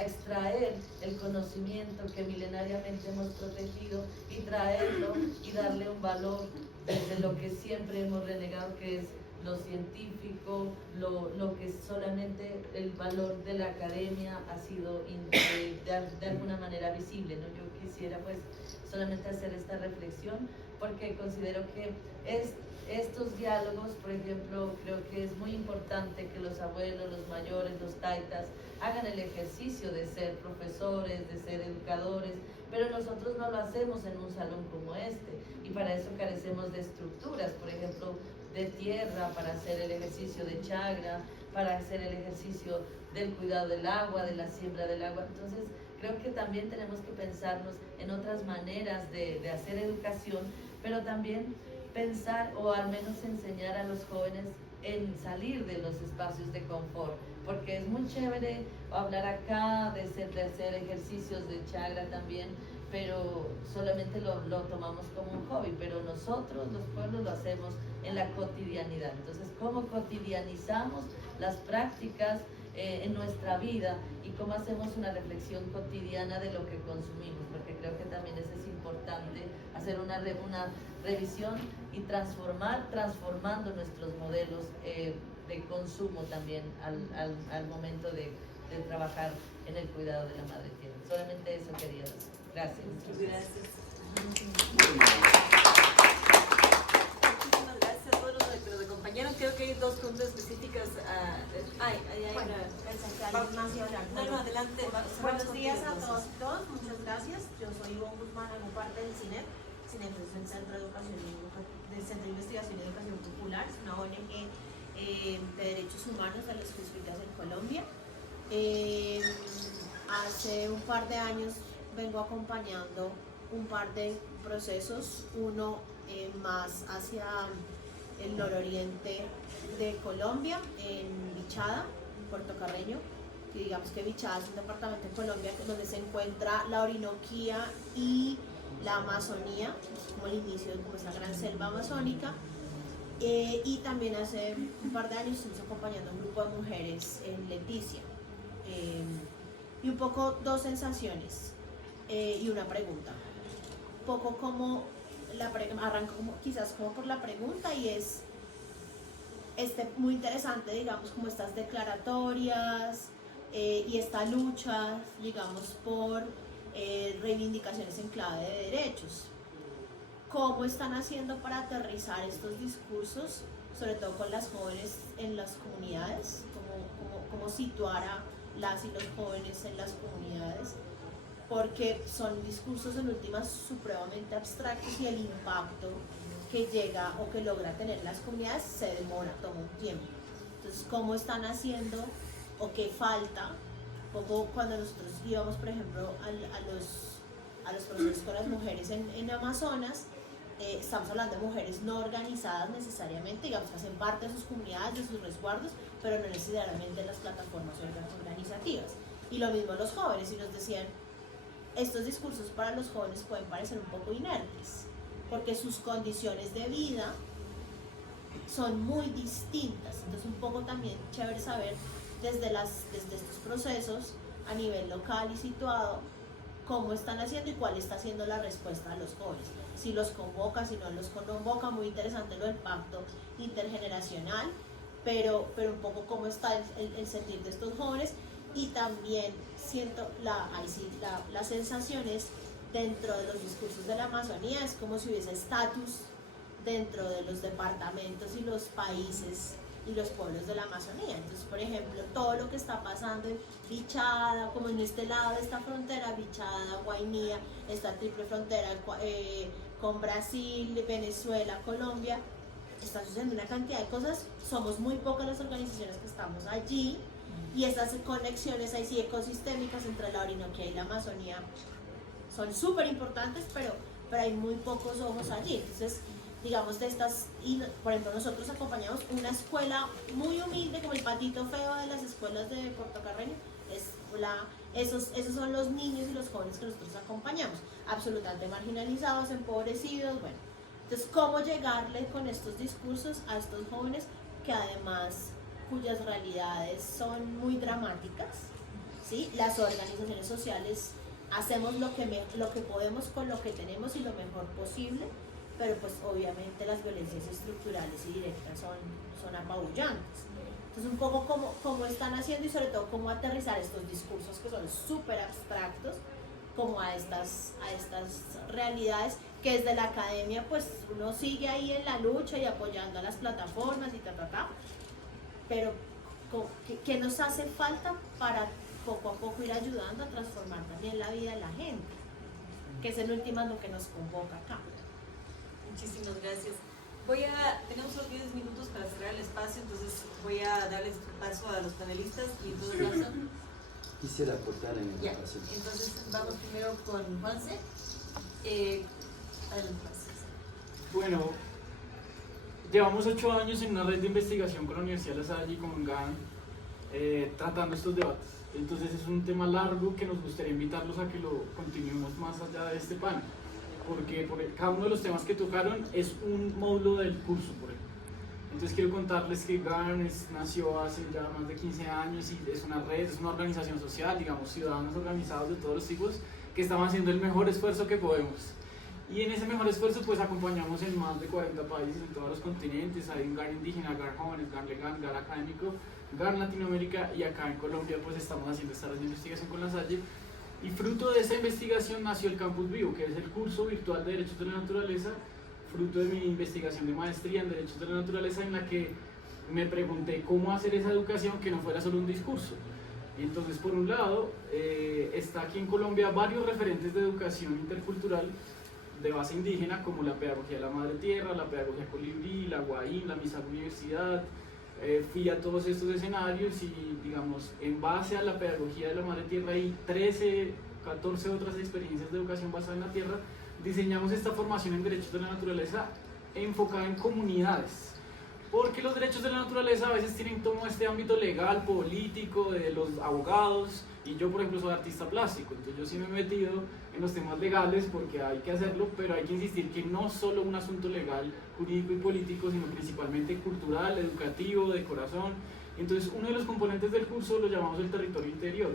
extraer el conocimiento que milenariamente hemos protegido y traerlo y darle un valor desde lo que siempre hemos renegado, que es lo científico, lo que solamente el valor de la academia ha sido de alguna manera visible, ¿no? Yo quisiera solamente hacer esta reflexión porque considero que estos diálogos, por ejemplo, creo que es muy importante que los abuelos, los mayores, los taitas hagan el ejercicio de ser profesores, de ser educadores, pero nosotros no lo hacemos en un salón como este y para eso carecemos de estructuras, por ejemplo, de tierra para hacer el ejercicio de chagra, para hacer el ejercicio del cuidado del agua, de la siembra del agua. Entonces, creo que también tenemos que pensarnos en otras maneras de hacer educación, pero también pensar o al menos enseñar a los jóvenes en salir de los espacios de confort, porque es muy chévere hablar acá de hacer ejercicios de chagra también, pero solamente lo tomamos como un hobby, pero nosotros los pueblos lo hacemos en la cotidianidad. Entonces, ¿cómo cotidianizamos las prácticas en nuestra vida y cómo hacemos una reflexión cotidiana de lo que consumimos? Porque creo que también eso es importante, hacer una revisión y transformando nuestros modelos de consumo también al momento de trabajar en el cuidado de la madre tierra. Solamente eso quería decir. Gracias. Gracias. Muchísimas gracias a todos los que nos acompañaron. Creo que hay dos preguntas específicas. Hay una. salud nacional. No, adelante. Buenos días a todos y todas, muchas gracias. Yo soy Ivonne Guzmán, hago parte del CINEP. CINEP es el Centro de Investigación y Educación Popular, es una ONG de derechos humanos de los jesuitas en Colombia. Hace un par de años vengo acompañando un par de procesos, uno más hacia el nororiente de Colombia, en Bichada, Puerto Carreño, que digamos que Bichada es un departamento en Colombia donde se encuentra la Orinoquía y la Amazonía, como el inicio de esa gran selva amazónica. Y también hace un par de años estuvimos acompañando a un grupo de mujeres en Leticia. Y un poco dos sensaciones y una pregunta. Un poco como arranco quizás como por la pregunta, y es muy interesante, digamos, como estas declaratorias y esta lucha, digamos, por reivindicaciones en clave de derechos. ¿Cómo están haciendo para aterrizar estos discursos, sobre todo con las jóvenes en las comunidades? ¿Cómo situar a las y los jóvenes en las comunidades? Porque son discursos en últimas supremamente abstractos y el impacto que llega o que logra tener las comunidades se demora, toma un tiempo. Entonces, ¿cómo están haciendo o qué falta? Un poco cuando nosotros íbamos, por ejemplo, a los procesos con las mujeres en Amazonas, estamos hablando de mujeres no organizadas necesariamente, digamos que hacen parte de sus comunidades, de sus resguardos, pero no necesariamente en las plataformas organizativas. Y lo mismo los jóvenes, y nos decían, estos discursos para los jóvenes pueden parecer un poco inertes, porque sus condiciones de vida son muy distintas. Entonces un poco también chévere saber desde estos procesos a nivel local y situado cómo están haciendo y cuál está siendo la respuesta de los jóvenes. Si los convoca, si no los convoca, muy interesante lo del pacto intergeneracional, pero un poco cómo está el sentir de estos jóvenes. Y también siento las sensaciones dentro de los discursos de la Amazonía, es como si hubiese estatus dentro de los departamentos y los países y los pueblos de la Amazonía. Entonces, por ejemplo, todo lo que está pasando en Bichada, como en este lado de esta frontera, Bichada, Guainía, esta triple frontera con Brasil, Venezuela, Colombia, está sucediendo una cantidad de cosas. Somos muy pocas las organizaciones que estamos allí, y esas conexiones ahí sí ecosistémicas entre la Orinoquía y la Amazonía son súper importantes, pero hay muy pocos ojos allí. Entonces, digamos, y por ejemplo, nosotros acompañamos una escuela muy humilde, como el Patito Feo de las escuelas de Puerto Carreño. Esos son los niños y los jóvenes que nosotros acompañamos, absolutamente marginalizados, empobrecidos. Bueno, entonces, ¿cómo llegarle con estos discursos a estos jóvenes que además cuyas realidades son muy dramáticas? ¿Sí? Las organizaciones sociales hacemos lo que podemos con lo que tenemos y lo mejor posible, pero pues obviamente las violencias estructurales y directas son apabullantes. Entonces un poco cómo están haciendo, y sobre todo cómo aterrizar estos discursos que son súper abstractos como a estas realidades que desde la academia pues uno sigue ahí en la lucha y apoyando a las plataformas y pero ¿qué nos hace falta para poco a poco ir ayudando a transformar también la vida de la gente? Que es en última lo que nos convoca acá. Muchísimas gracias. Tenemos solo 10 minutos para cerrar el espacio, entonces voy a darles paso a los panelistas y entonces Nelson. Quisiera aportar en el espacio. Entonces vamos primero con Juanse. Adelante, Juanse. Bueno, llevamos 8 años en una red de investigación con la Universidad de La Salle y con GAN tratando estos debates. Entonces es un tema largo que nos gustaría invitarlos a que lo continuemos más allá de este panel, porque cada uno de los temas que tocaron es un módulo del curso, por ejemplo. Entonces quiero contarles que GAN nació hace ya más de 15 años y es una red, es una organización social, digamos, ciudadanos organizados de todos los tipos que estamos haciendo el mejor esfuerzo que podemos. Y en ese mejor esfuerzo pues acompañamos en más de 40 países en todos los continentes. Hay un GAN indígena, GAN jóvenes, GAN legal, GAN académico, GAN Latinoamérica, y acá en Colombia pues estamos haciendo esta red de investigación con La Salle. Y fruto de esa investigación nació el Campus Vivo, que es el curso virtual de Derechos de la Naturaleza, fruto de mi investigación de maestría en Derechos de la Naturaleza, en la que me pregunté cómo hacer esa educación que no fuera solo un discurso. Entonces, por un lado, está aquí en Colombia varios referentes de educación intercultural de base indígena, como la pedagogía de la Madre Tierra, la pedagogía colibrí, la Guaín, la Misa Universidad. Fui a todos estos escenarios y, digamos, en base a la pedagogía de la Madre Tierra y 13, 14 otras experiencias de educación basada en la tierra, diseñamos esta formación en derechos de la naturaleza enfocada en comunidades. Porque los derechos de la naturaleza a veces tienen todo este ámbito legal, político, de los abogados, y yo, por ejemplo, soy artista plástico, entonces yo sí me he metido en los temas legales porque hay que hacerlo, pero hay que insistir que no solo un asunto legal, jurídico y político, sino principalmente cultural, educativo, de corazón. Entonces, uno de los componentes del curso lo llamamos el territorio interior,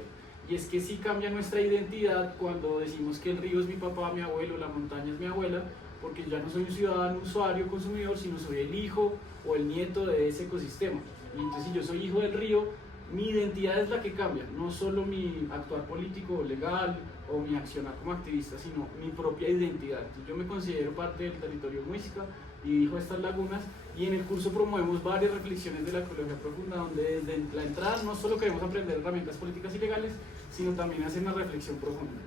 y es que sí cambia nuestra identidad cuando decimos que el río es mi papá, mi abuelo, la montaña es mi abuela, porque ya no soy un ciudadano, usuario, consumidor, sino soy el hijo o el nieto de ese ecosistema. Y entonces, si yo soy hijo del río, mi identidad es la que cambia, no solo mi actuar político o legal o mi accionar como activista, sino mi propia identidad. Entonces, yo me considero parte del territorio muisca y hijo de estas lagunas, y en el curso promovemos varias reflexiones de la ecología profunda, donde desde la entrada no solo queremos aprender herramientas políticas y legales, sino también hacer una reflexión profunda.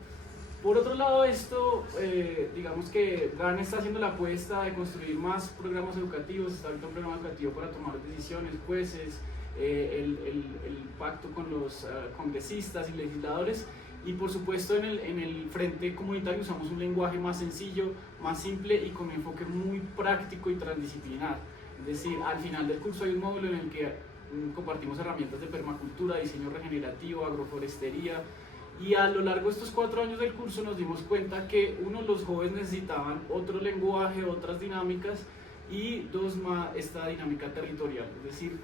Por otro lado, esto, digamos que GAN está haciendo la apuesta de construir más programas educativos, está ahorita un programa educativo para tomar decisiones, jueces, el pacto con los congresistas y legisladores, y por supuesto en el frente comunitario usamos un lenguaje más sencillo, más simple y con un enfoque muy práctico y transdisciplinar. Es decir, al final del curso hay un módulo en el que compartimos herramientas de permacultura, diseño regenerativo, agroforestería, y a lo largo de estos 4 años del curso nos dimos cuenta que uno, los jóvenes necesitaban otro lenguaje, otras dinámicas, y dos, más esta dinámica territorial. Es decir,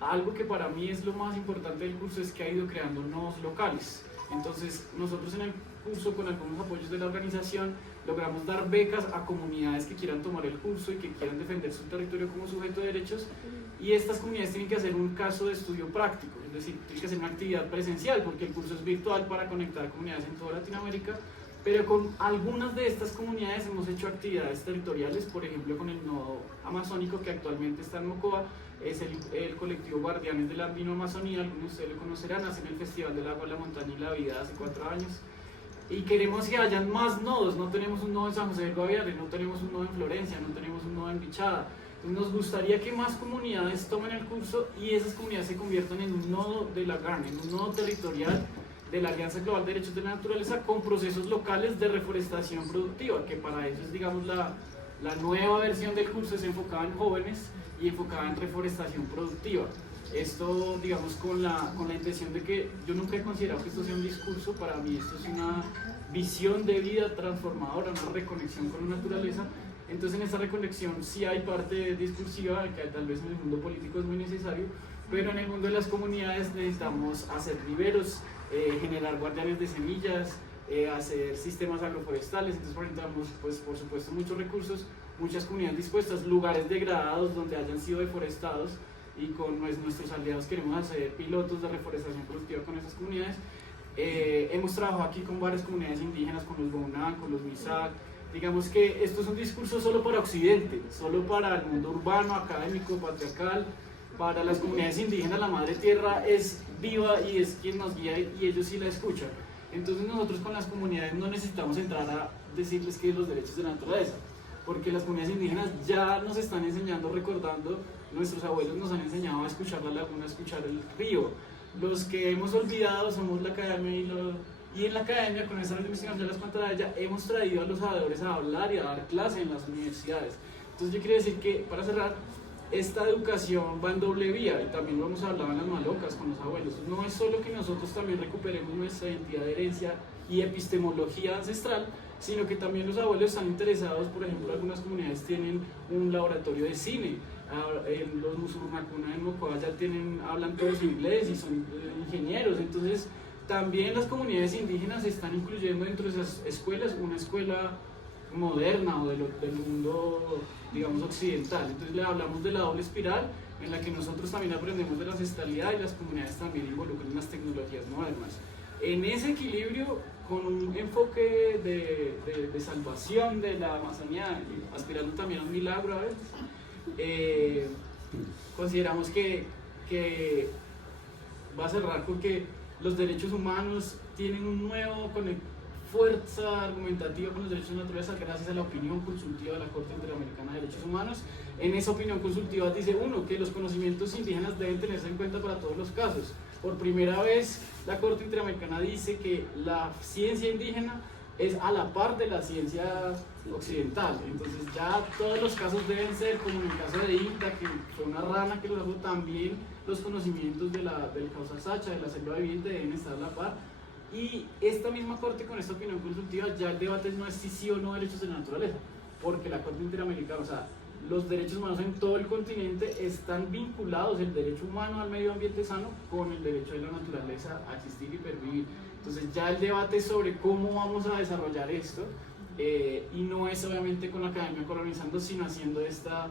algo que para mí es lo más importante del curso es que ha ido creando nodos locales. Entonces, nosotros en el curso, con algunos apoyos de la organización, logramos dar becas a comunidades que quieran tomar el curso y que quieran defender su territorio como sujeto de derechos, y estas comunidades tienen que hacer un caso de estudio práctico, es decir, tienen que hacer una actividad presencial porque el curso es virtual para conectar comunidades en toda Latinoamérica, pero con algunas de estas comunidades hemos hecho actividades territoriales, por ejemplo con el nodo amazónico que actualmente está en Mocoa, es el colectivo Guardianes del Andino Amazonía, algunos de ustedes lo conocerán, hacen el Festival del Agua, la Montaña y la Vida hace 4 años, y queremos que hayan más nodos. No tenemos un nodo en San José del Guaviare, no tenemos un nodo en Florencia, no tenemos un nodo en Bichada. Nos gustaría que más comunidades tomen el curso y esas comunidades se conviertan en un nodo de la GAN, en un nodo territorial de la Alianza Global de Derechos de la Naturaleza, con procesos locales de reforestación productiva, que para eso es, digamos, la nueva versión del curso, es enfocada en jóvenes y enfocada en reforestación productiva. Esto, digamos, con la intención de que yo nunca he considerado que esto sea un discurso, para mí esto es una visión de vida transformadora, una reconexión con la naturaleza. Entonces en esta reconexión sí hay parte discursiva, que tal vez en el mundo político es muy necesario, pero en el mundo de las comunidades necesitamos hacer viveros, generar guardianes de semillas, hacer sistemas agroforestales. Entonces necesitamos, pues, por supuesto, muchos recursos, muchas comunidades dispuestas, lugares degradados donde hayan sido deforestados, y con nuestros aliados queremos hacer pilotos de reforestación productiva con esas comunidades. Hemos trabajado aquí con varias comunidades indígenas, con los Bounán, con los Misak. Digamos que esto es un discurso solo para Occidente, solo para el mundo urbano, académico, patriarcal. Para las comunidades indígenas la Madre Tierra es viva y es quien nos guía, y ellos sí la escuchan. Entonces nosotros con las comunidades no necesitamos entrar a decirles qué es los derechos de la naturaleza, porque las comunidades indígenas ya nos están enseñando, recordando, nuestros abuelos nos han enseñado a escuchar la laguna, a escuchar el río. Los que hemos olvidado somos la academia, y en la academia, con esta investigación de las cuantas de ella, hemos traído a los sabedores a hablar y a dar clase en las universidades. Entonces yo quiero decir que, para cerrar, esta educación va en doble vía, y también lo hemos hablado en las malocas con los abuelos. No es solo que nosotros también recuperemos nuestra identidad de herencia y epistemología ancestral, sino que también los abuelos están interesados. Por ejemplo, algunas comunidades tienen un laboratorio de cine, los Musurmacuna en Mocoa ya hablan todos inglés y son ingenieros. Entonces también las comunidades indígenas se están incluyendo dentro de esas escuelas, una escuela moderna o del mundo, digamos, occidental. Entonces le hablamos de la doble espiral, en la que nosotros también aprendemos de la ancestralidad y las comunidades también involucran las tecnologías modernas. En ese equilibrio, con un enfoque de salvación de la Amazonía, aspirando también a un milagro a veces, consideramos que a cerrar con que los derechos humanos tienen un nuevo fuerza argumentativa con los derechos de la naturaleza gracias a la opinión consultiva de la Corte Interamericana de Derechos Humanos. En esa opinión consultiva dice uno que los conocimientos indígenas deben tenerse en cuenta para todos los casos. Por primera vez la Corte Interamericana dice que la ciencia indígena es a la par de la ciencia occidental, entonces ya todos los casos deben ser, como en el caso de Inta, que fue una rana que lo dejó, también los conocimientos del causa Sacha, de la selva viviente, deben estar a la par. Y esta misma Corte, con esta opinión consultiva, ya el debate no es si sí o no derechos de la naturaleza, porque la Corte Interamericana, o sea, los derechos humanos en todo el continente están vinculados, el derecho humano al medio ambiente sano con el derecho de la naturaleza a existir y pervivir. Entonces ya el debate sobre cómo vamos a desarrollar esto, y no es obviamente con la academia colonizando, sino haciendo esta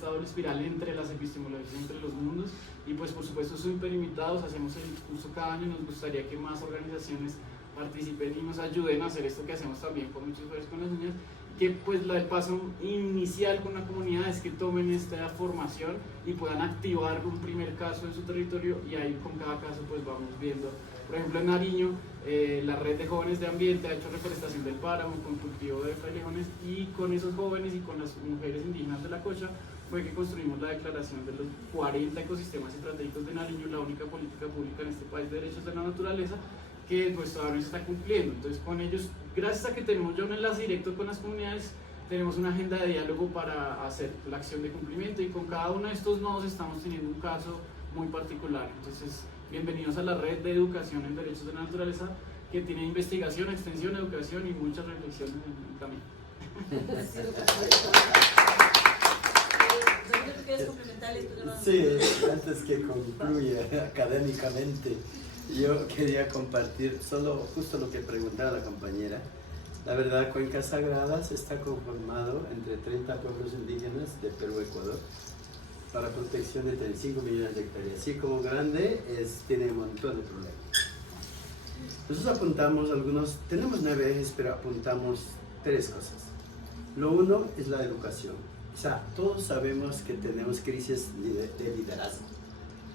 doble espiral entre las epistemologías, entre los mundos, y pues por supuesto súper invitados, hacemos el curso cada año, nos gustaría que más organizaciones participen y nos ayuden a hacer esto que hacemos también con muchos jueves con las niñas, que pues el paso inicial con la comunidad es que tomen esta formación y puedan activar un primer caso en su territorio, y ahí con cada caso pues vamos viendo. Por ejemplo, en Nariño, la red de jóvenes de ambiente ha hecho reforestación del páramo con cultivo de frailejones, y con esos jóvenes y con las mujeres indígenas de la Cocha fue que construimos la declaración de los 40 ecosistemas estratégicos de Nariño, la única política pública en este país de derechos de la naturaleza que pues todavía no se está cumpliendo. Entonces con ellos, gracias a que tenemos ya un enlace directo con las comunidades, tenemos una agenda de diálogo para hacer la acción de cumplimiento, y con cada uno de estos nodos estamos teniendo un caso muy particular. Entonces, bienvenidos a la red de educación en derechos de la naturaleza, que tiene investigación, extensión, educación y muchas reflexiones en el camino. Sí, antes que concluya académicamente, yo quería compartir solo justo lo que preguntaba la compañera. La verdad, Cuencas Sagradas está conformado entre 30 pueblos indígenas de Perú, Ecuador, para protección de 35 millones de hectáreas. Así como grande, tiene un montón de problemas. Nosotros apuntamos tenemos 9 ejes, pero apuntamos 3 cosas. Lo uno es la educación. O sea, todos sabemos que tenemos crisis de liderazgo.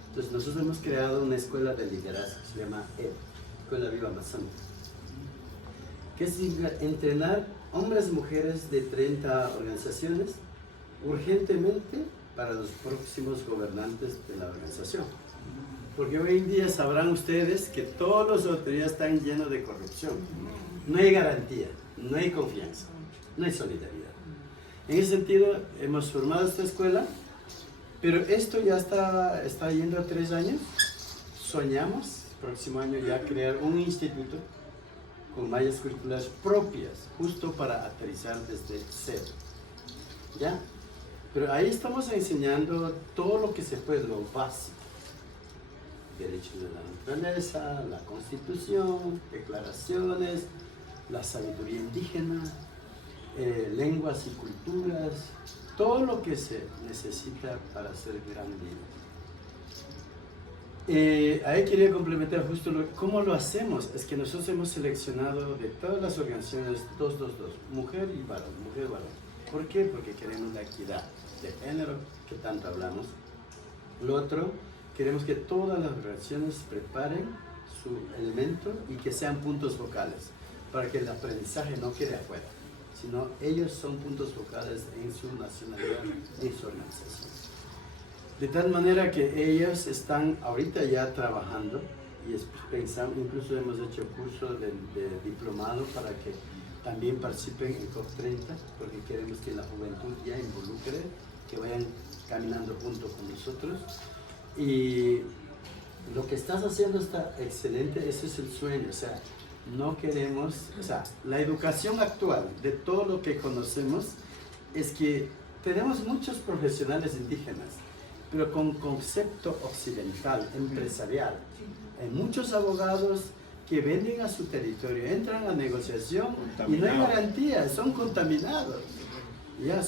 Entonces nosotros hemos creado una escuela de liderazgo, se llama Escuela Viva Amazónica, que es entrenar hombres y mujeres de 30 organizaciones urgentemente para los próximos gobernantes de la organización. Porque hoy en día sabrán ustedes que todas las autoridades están llenos de corrupción. No hay garantía, no hay confianza, no hay solidaridad. En ese sentido, hemos formado esta escuela, pero esto ya está yendo a 3 años. Soñamos, próximo año ya crear un instituto con mallas curriculares propias, justo para aterrizar desde cero. ¿Ya? Pero ahí estamos enseñando todo lo que se puede, lo básico. Derechos de la naturaleza, la constitución, declaraciones, la sabiduría indígena, lenguas y culturas, todo lo que se necesita para ser gran líder. Ahí quería complementar justo cómo lo hacemos. Es que nosotros hemos seleccionado de todas las organizaciones 2, mujer y varón, mujer y varón. ¿Por qué? Porque queremos la equidad de género, que tanto hablamos. Lo otro, queremos que todas las organizaciones preparen su elemento y que sean puntos focales, para que el aprendizaje no quede afuera, sino ellos son puntos focales en su nacionalidad, en su organización. De tal manera que ellos están ahorita ya trabajando, y pensamos, incluso hemos hecho curso de diplomado para que también participen en COP30, porque queremos que la juventud ya involucre, que vayan caminando junto con nosotros. Y lo que estás haciendo está excelente, ese es el sueño. O sea, no queremos, o sea, la educación actual de todo lo que conocemos es que tenemos muchos profesionales indígenas, pero con concepto occidental, empresarial. Hay muchos abogados que venden a su territorio, entran a negociación y no hay garantía, son contaminados, ya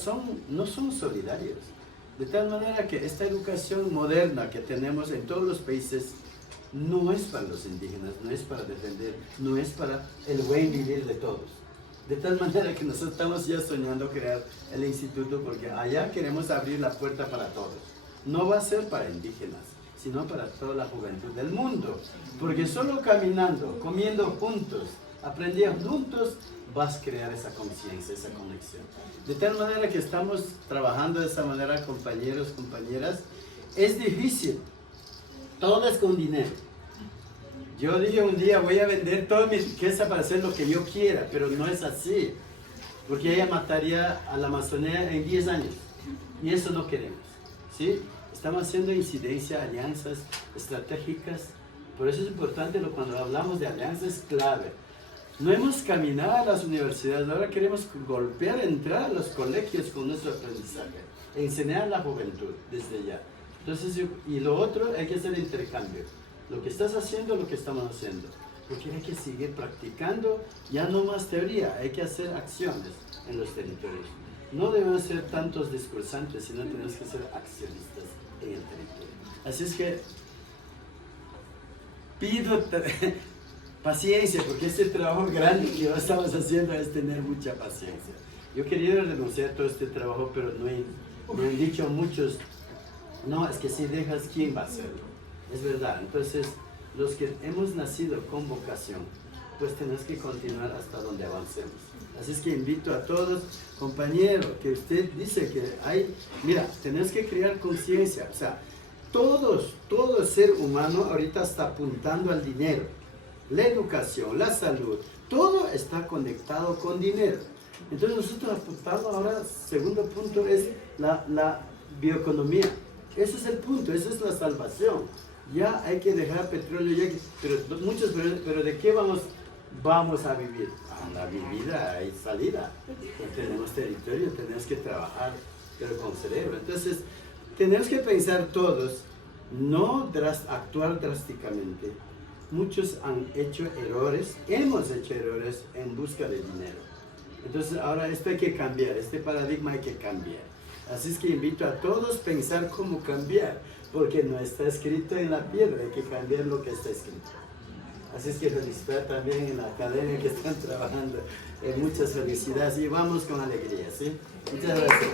no son solidarios. De tal manera que esta educación moderna que tenemos en todos los países no es para los indígenas, no es para defender, no es para el buen vivir de todos. De tal manera que nosotros estamos ya soñando crear el instituto, porque allá queremos abrir la puerta para todos. No va a ser para indígenas, sino para toda la juventud del mundo. Porque solo caminando, comiendo juntos, aprendiendo juntos, vas a crear esa conciencia, esa conexión. De tal manera que estamos trabajando de esa manera, compañeros, compañeras. Es difícil, todo es con dinero. Yo dije un día, voy a vender toda mi riqueza para hacer lo que yo quiera, pero no es así. Porque ella mataría a la Amazonía en 10 años. Y eso no queremos, ¿sí? Estamos haciendo incidencia, alianzas estratégicas. Por eso es importante, cuando hablamos de alianzas, clave. No hemos caminado a las universidades, ahora queremos golpear, entrar a los colegios con nuestro aprendizaje, enseñar a la juventud desde ya. Entonces, y lo otro, hay que hacer intercambio. Lo que estás haciendo, lo que estamos haciendo. Porque hay que seguir practicando, ya no más teoría, hay que hacer acciones en los territorios. No debemos ser tantos discursantes, sino tenemos que ser accionistas en el territorio. Así es que pido paciencia, porque este trabajo grande que estamos haciendo es tener mucha paciencia. Yo quería renunciar a todo este trabajo, pero me han dicho muchos, no, es que si dejas, ¿quién va a hacerlo? Es verdad, entonces los que hemos nacido con vocación, pues tenemos que continuar hasta donde avancemos. Así es que invito a todos, compañero, que usted dice que hay, mira, tenemos que crear conciencia, o sea, todo ser humano ahorita está apuntando al dinero, la educación, la salud, todo está conectado con dinero. Entonces nosotros apuntamos ahora, segundo punto es la bioeconomía. Ese es el punto, esa es la salvación. Ya hay que dejar petróleo, pero ¿de qué vamos a vivir? A la vivida hay salida. Tenemos territorio, tenemos que trabajar, pero con cerebro. Entonces, tenemos que pensar todos, no actuar drásticamente. Muchos han hecho errores, hemos hecho errores en busca de dinero. Entonces, ahora esto hay que cambiar, este paradigma hay que cambiar. Así es que invito a todos a pensar cómo cambiar, porque no está escrito en la piedra, hay que cambiar lo que está escrito. Así es que felicitar también en la academia que están trabajando. Muchas felicidades y vamos con alegría, ¿sí? Muchas gracias.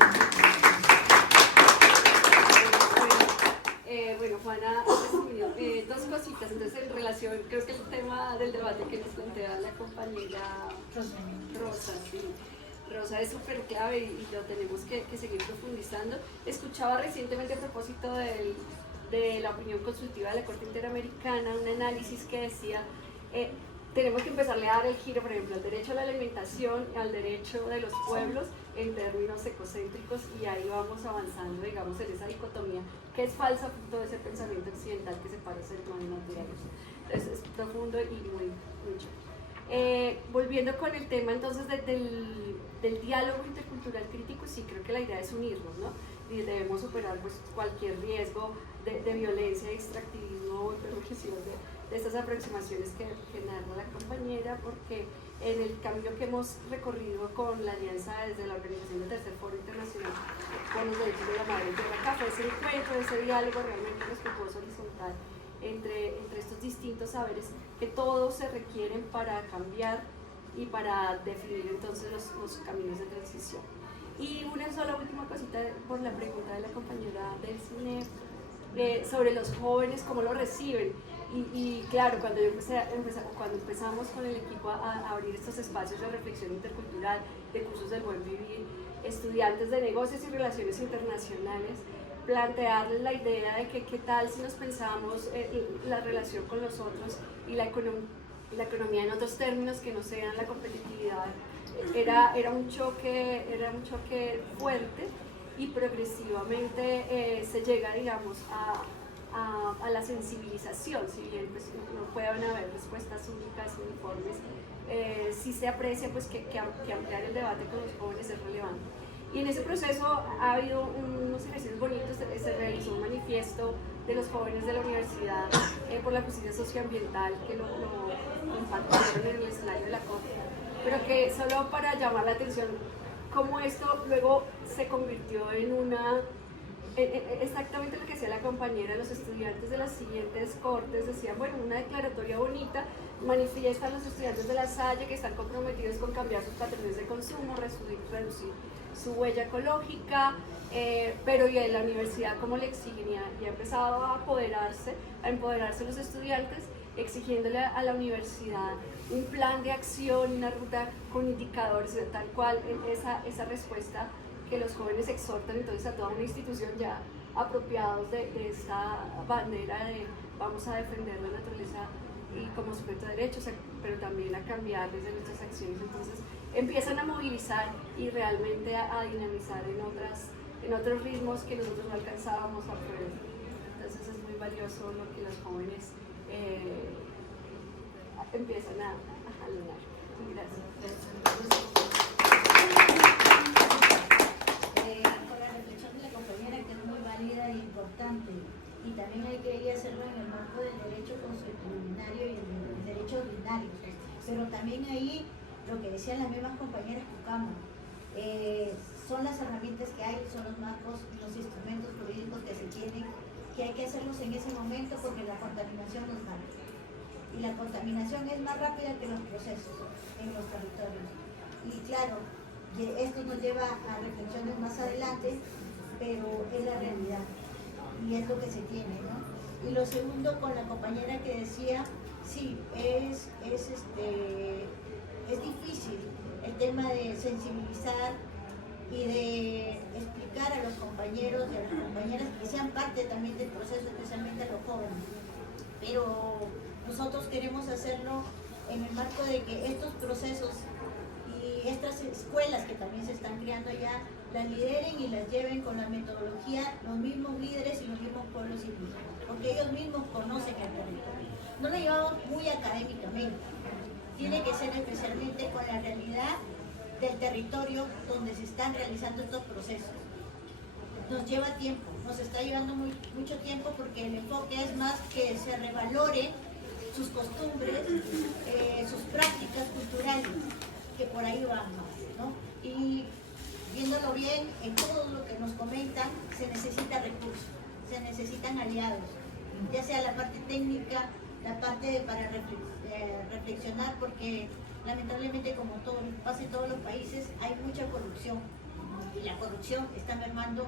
Bueno, Juana, dos cositas. Entonces, en relación, creo que el tema del debate que nos plantea la compañera Rosa, sí. Rosa es súper clave y lo tenemos que seguir profundizando. Escuchaba recientemente a propósito de la opinión consultiva de la Corte Interamericana un análisis que decía tenemos que empezarle a dar el giro, por ejemplo, al derecho a la alimentación, al derecho de los pueblos en términos ecocéntricos, y ahí vamos avanzando, digamos, en esa dicotomía que es falsa, todo ese pensamiento occidental que separa el ser humano y la naturaleza. Entonces es profundo y muy mucho. Volviendo con el tema entonces del diálogo intercultural crítico, sí creo que la idea es unirnos, ¿no? Y debemos superar pues, cualquier riesgo de violencia, de extractivismo, de estas aproximaciones que narra la compañera, porque en el camino que hemos recorrido con la alianza desde la organización del Tercer Foro Internacional con los derechos de la madre y de acá, fue ese encuentro, ese diálogo realmente respetuoso, horizontal entre estos distintos saberes que todos se requieren para cambiar y para definir entonces los caminos de transición. Y una sola última cosita por la pregunta de la compañera del cine sobre los jóvenes, cómo lo reciben. Y claro, cuando empezamos con el equipo a abrir estos espacios de reflexión intercultural, de cursos del buen vivir, estudiantes de negocios y relaciones internacionales, plantearles la idea de que qué tal si nos pensamos la relación con los otros y la economía en otros términos que no sean la competitividad. Era un choque fuerte, y progresivamente se llega, digamos, a la sensibilización, si bien pues, no pueden haber respuestas únicas, uniformes, sí se aprecia pues, que ampliar el debate con los jóvenes es relevante. Y en ese proceso ha habido unos ejercicios bonitos, se realizó un manifiesto de los jóvenes de la universidad por la justicia socioambiental que lo impartieron en el escenario de la COP, pero que solo para llamar la atención cómo esto luego se convirtió en exactamente lo que decía la compañera, los estudiantes de las siguientes cortes decían, bueno, una declaratoria bonita, manifiestan los estudiantes de La Salle que están comprometidos con cambiar sus patrones de consumo, reducir su huella ecológica, pero y en la universidad como le exigen y ha empezado a empoderarse los estudiantes, exigiéndole a la universidad un plan de acción, una ruta con indicadores, tal cual esa respuesta que los jóvenes exhortan entonces a toda una institución ya apropiados de esta bandera de vamos a defender la naturaleza y como sujeto de derechos, pero también a cambiar desde nuestras acciones. Entonces empiezan a movilizar y realmente a dinamizar en otros ritmos que nosotros no alcanzábamos a prever. Entonces es muy valioso lo que los jóvenes empiezan a jalonar. Gracias. Con la reflexión de la compañera, que es muy válida e importante, y también hay que hacerlo en el marco del derecho consuetudinario y el derecho ordinario, pero también ahí lo que decían las mismas compañeras Cucama, son las herramientas que hay, son los marcos, los instrumentos jurídicos que se tienen, que hay que hacerlos en ese momento porque la contaminación nos mata. Y la contaminación es más rápida que los procesos en los territorios. Y claro, esto nos lleva a reflexiones más adelante, pero es la realidad y es lo que se tiene, ¿no? Y lo segundo, con la compañera que decía, sí, es difícil el tema de sensibilizar y de explicar a los compañeros y a las compañeras que sean parte también del proceso, especialmente a los jóvenes. Pero nosotros queremos hacerlo en el marco de que estos procesos y estas escuelas que también se están creando ya, las lideren y las lleven con la metodología los mismos líderes y los mismos pueblos indígenas, porque ellos mismos conocen el territorio. No lo llevamos muy académicamente, tiene que ser especialmente con la realidad del territorio donde se están realizando estos procesos. Nos lleva tiempo, nos está llevando mucho tiempo porque el enfoque es más que se revalore sus costumbres, sus prácticas culturales, que por ahí van más, ¿no? Y viéndolo bien, en todo lo que nos comentan, se necesita recursos, se necesitan aliados, ya sea la parte técnica, la parte para reflexionar, porque lamentablemente, como pasa en todos los países, hay mucha corrupción, y la corrupción está mermando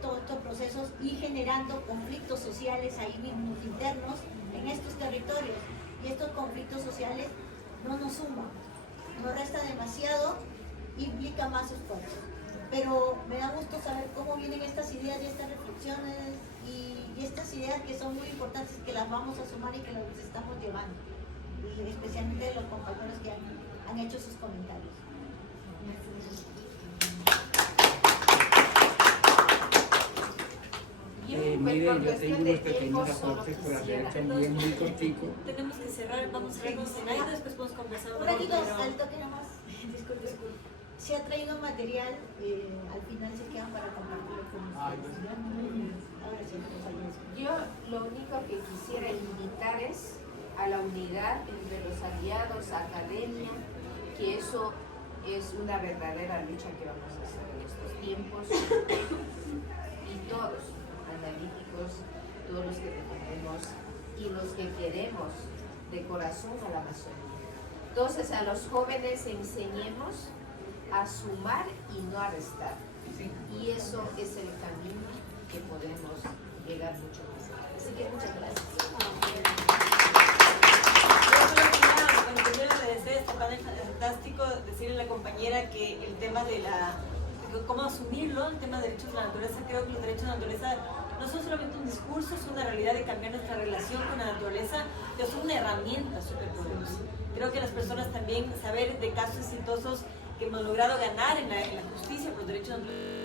todos estos procesos y generando conflictos sociales ahí mismos, internos, en estos territorios. Y estos conflictos sociales no nos suman, nos resta demasiado, implica más esfuerzo. Pero me da gusto saber cómo vienen estas ideas y estas reflexiones y estas ideas que son muy importantes, que las vamos a sumar y que las estamos llevando, y especialmente los compañeros que han hecho sus comentarios. Mire, yo tengo unos pequeños aportes por hacer también muy cortico. Tenemos que cerrar, vamos a cerrar con Zenaida, después podemos conversar Un ratito, al toque nomás. Disculpe. Se ha traído material, al final se quedan para compartirlo con ustedes. Ahora sí, compañeros. Yo lo único que quisiera invitar es a la unidad entre los aliados, academia, que eso es una verdadera lucha que vamos a hacer en estos tiempos, y todos, analíticos, todos los que defendemos y los que queremos de corazón a la Amazonía. Entonces a los jóvenes enseñemos a sumar y no a restar. Y eso es el camino que podemos llegar mucho más. Así que muchas gracias. Primero agradecer este panel fantástico, decirle a la compañera que el tema de cómo asumirlo, el tema de derechos de la naturaleza, creo que los derechos de la naturaleza no son solamente un discurso, es una realidad de cambiar nuestra relación con la naturaleza, pero son una herramienta superpoderosa. Creo que las personas también saber de casos exitosos que hemos logrado ganar en la justicia por los derechos de la naturaleza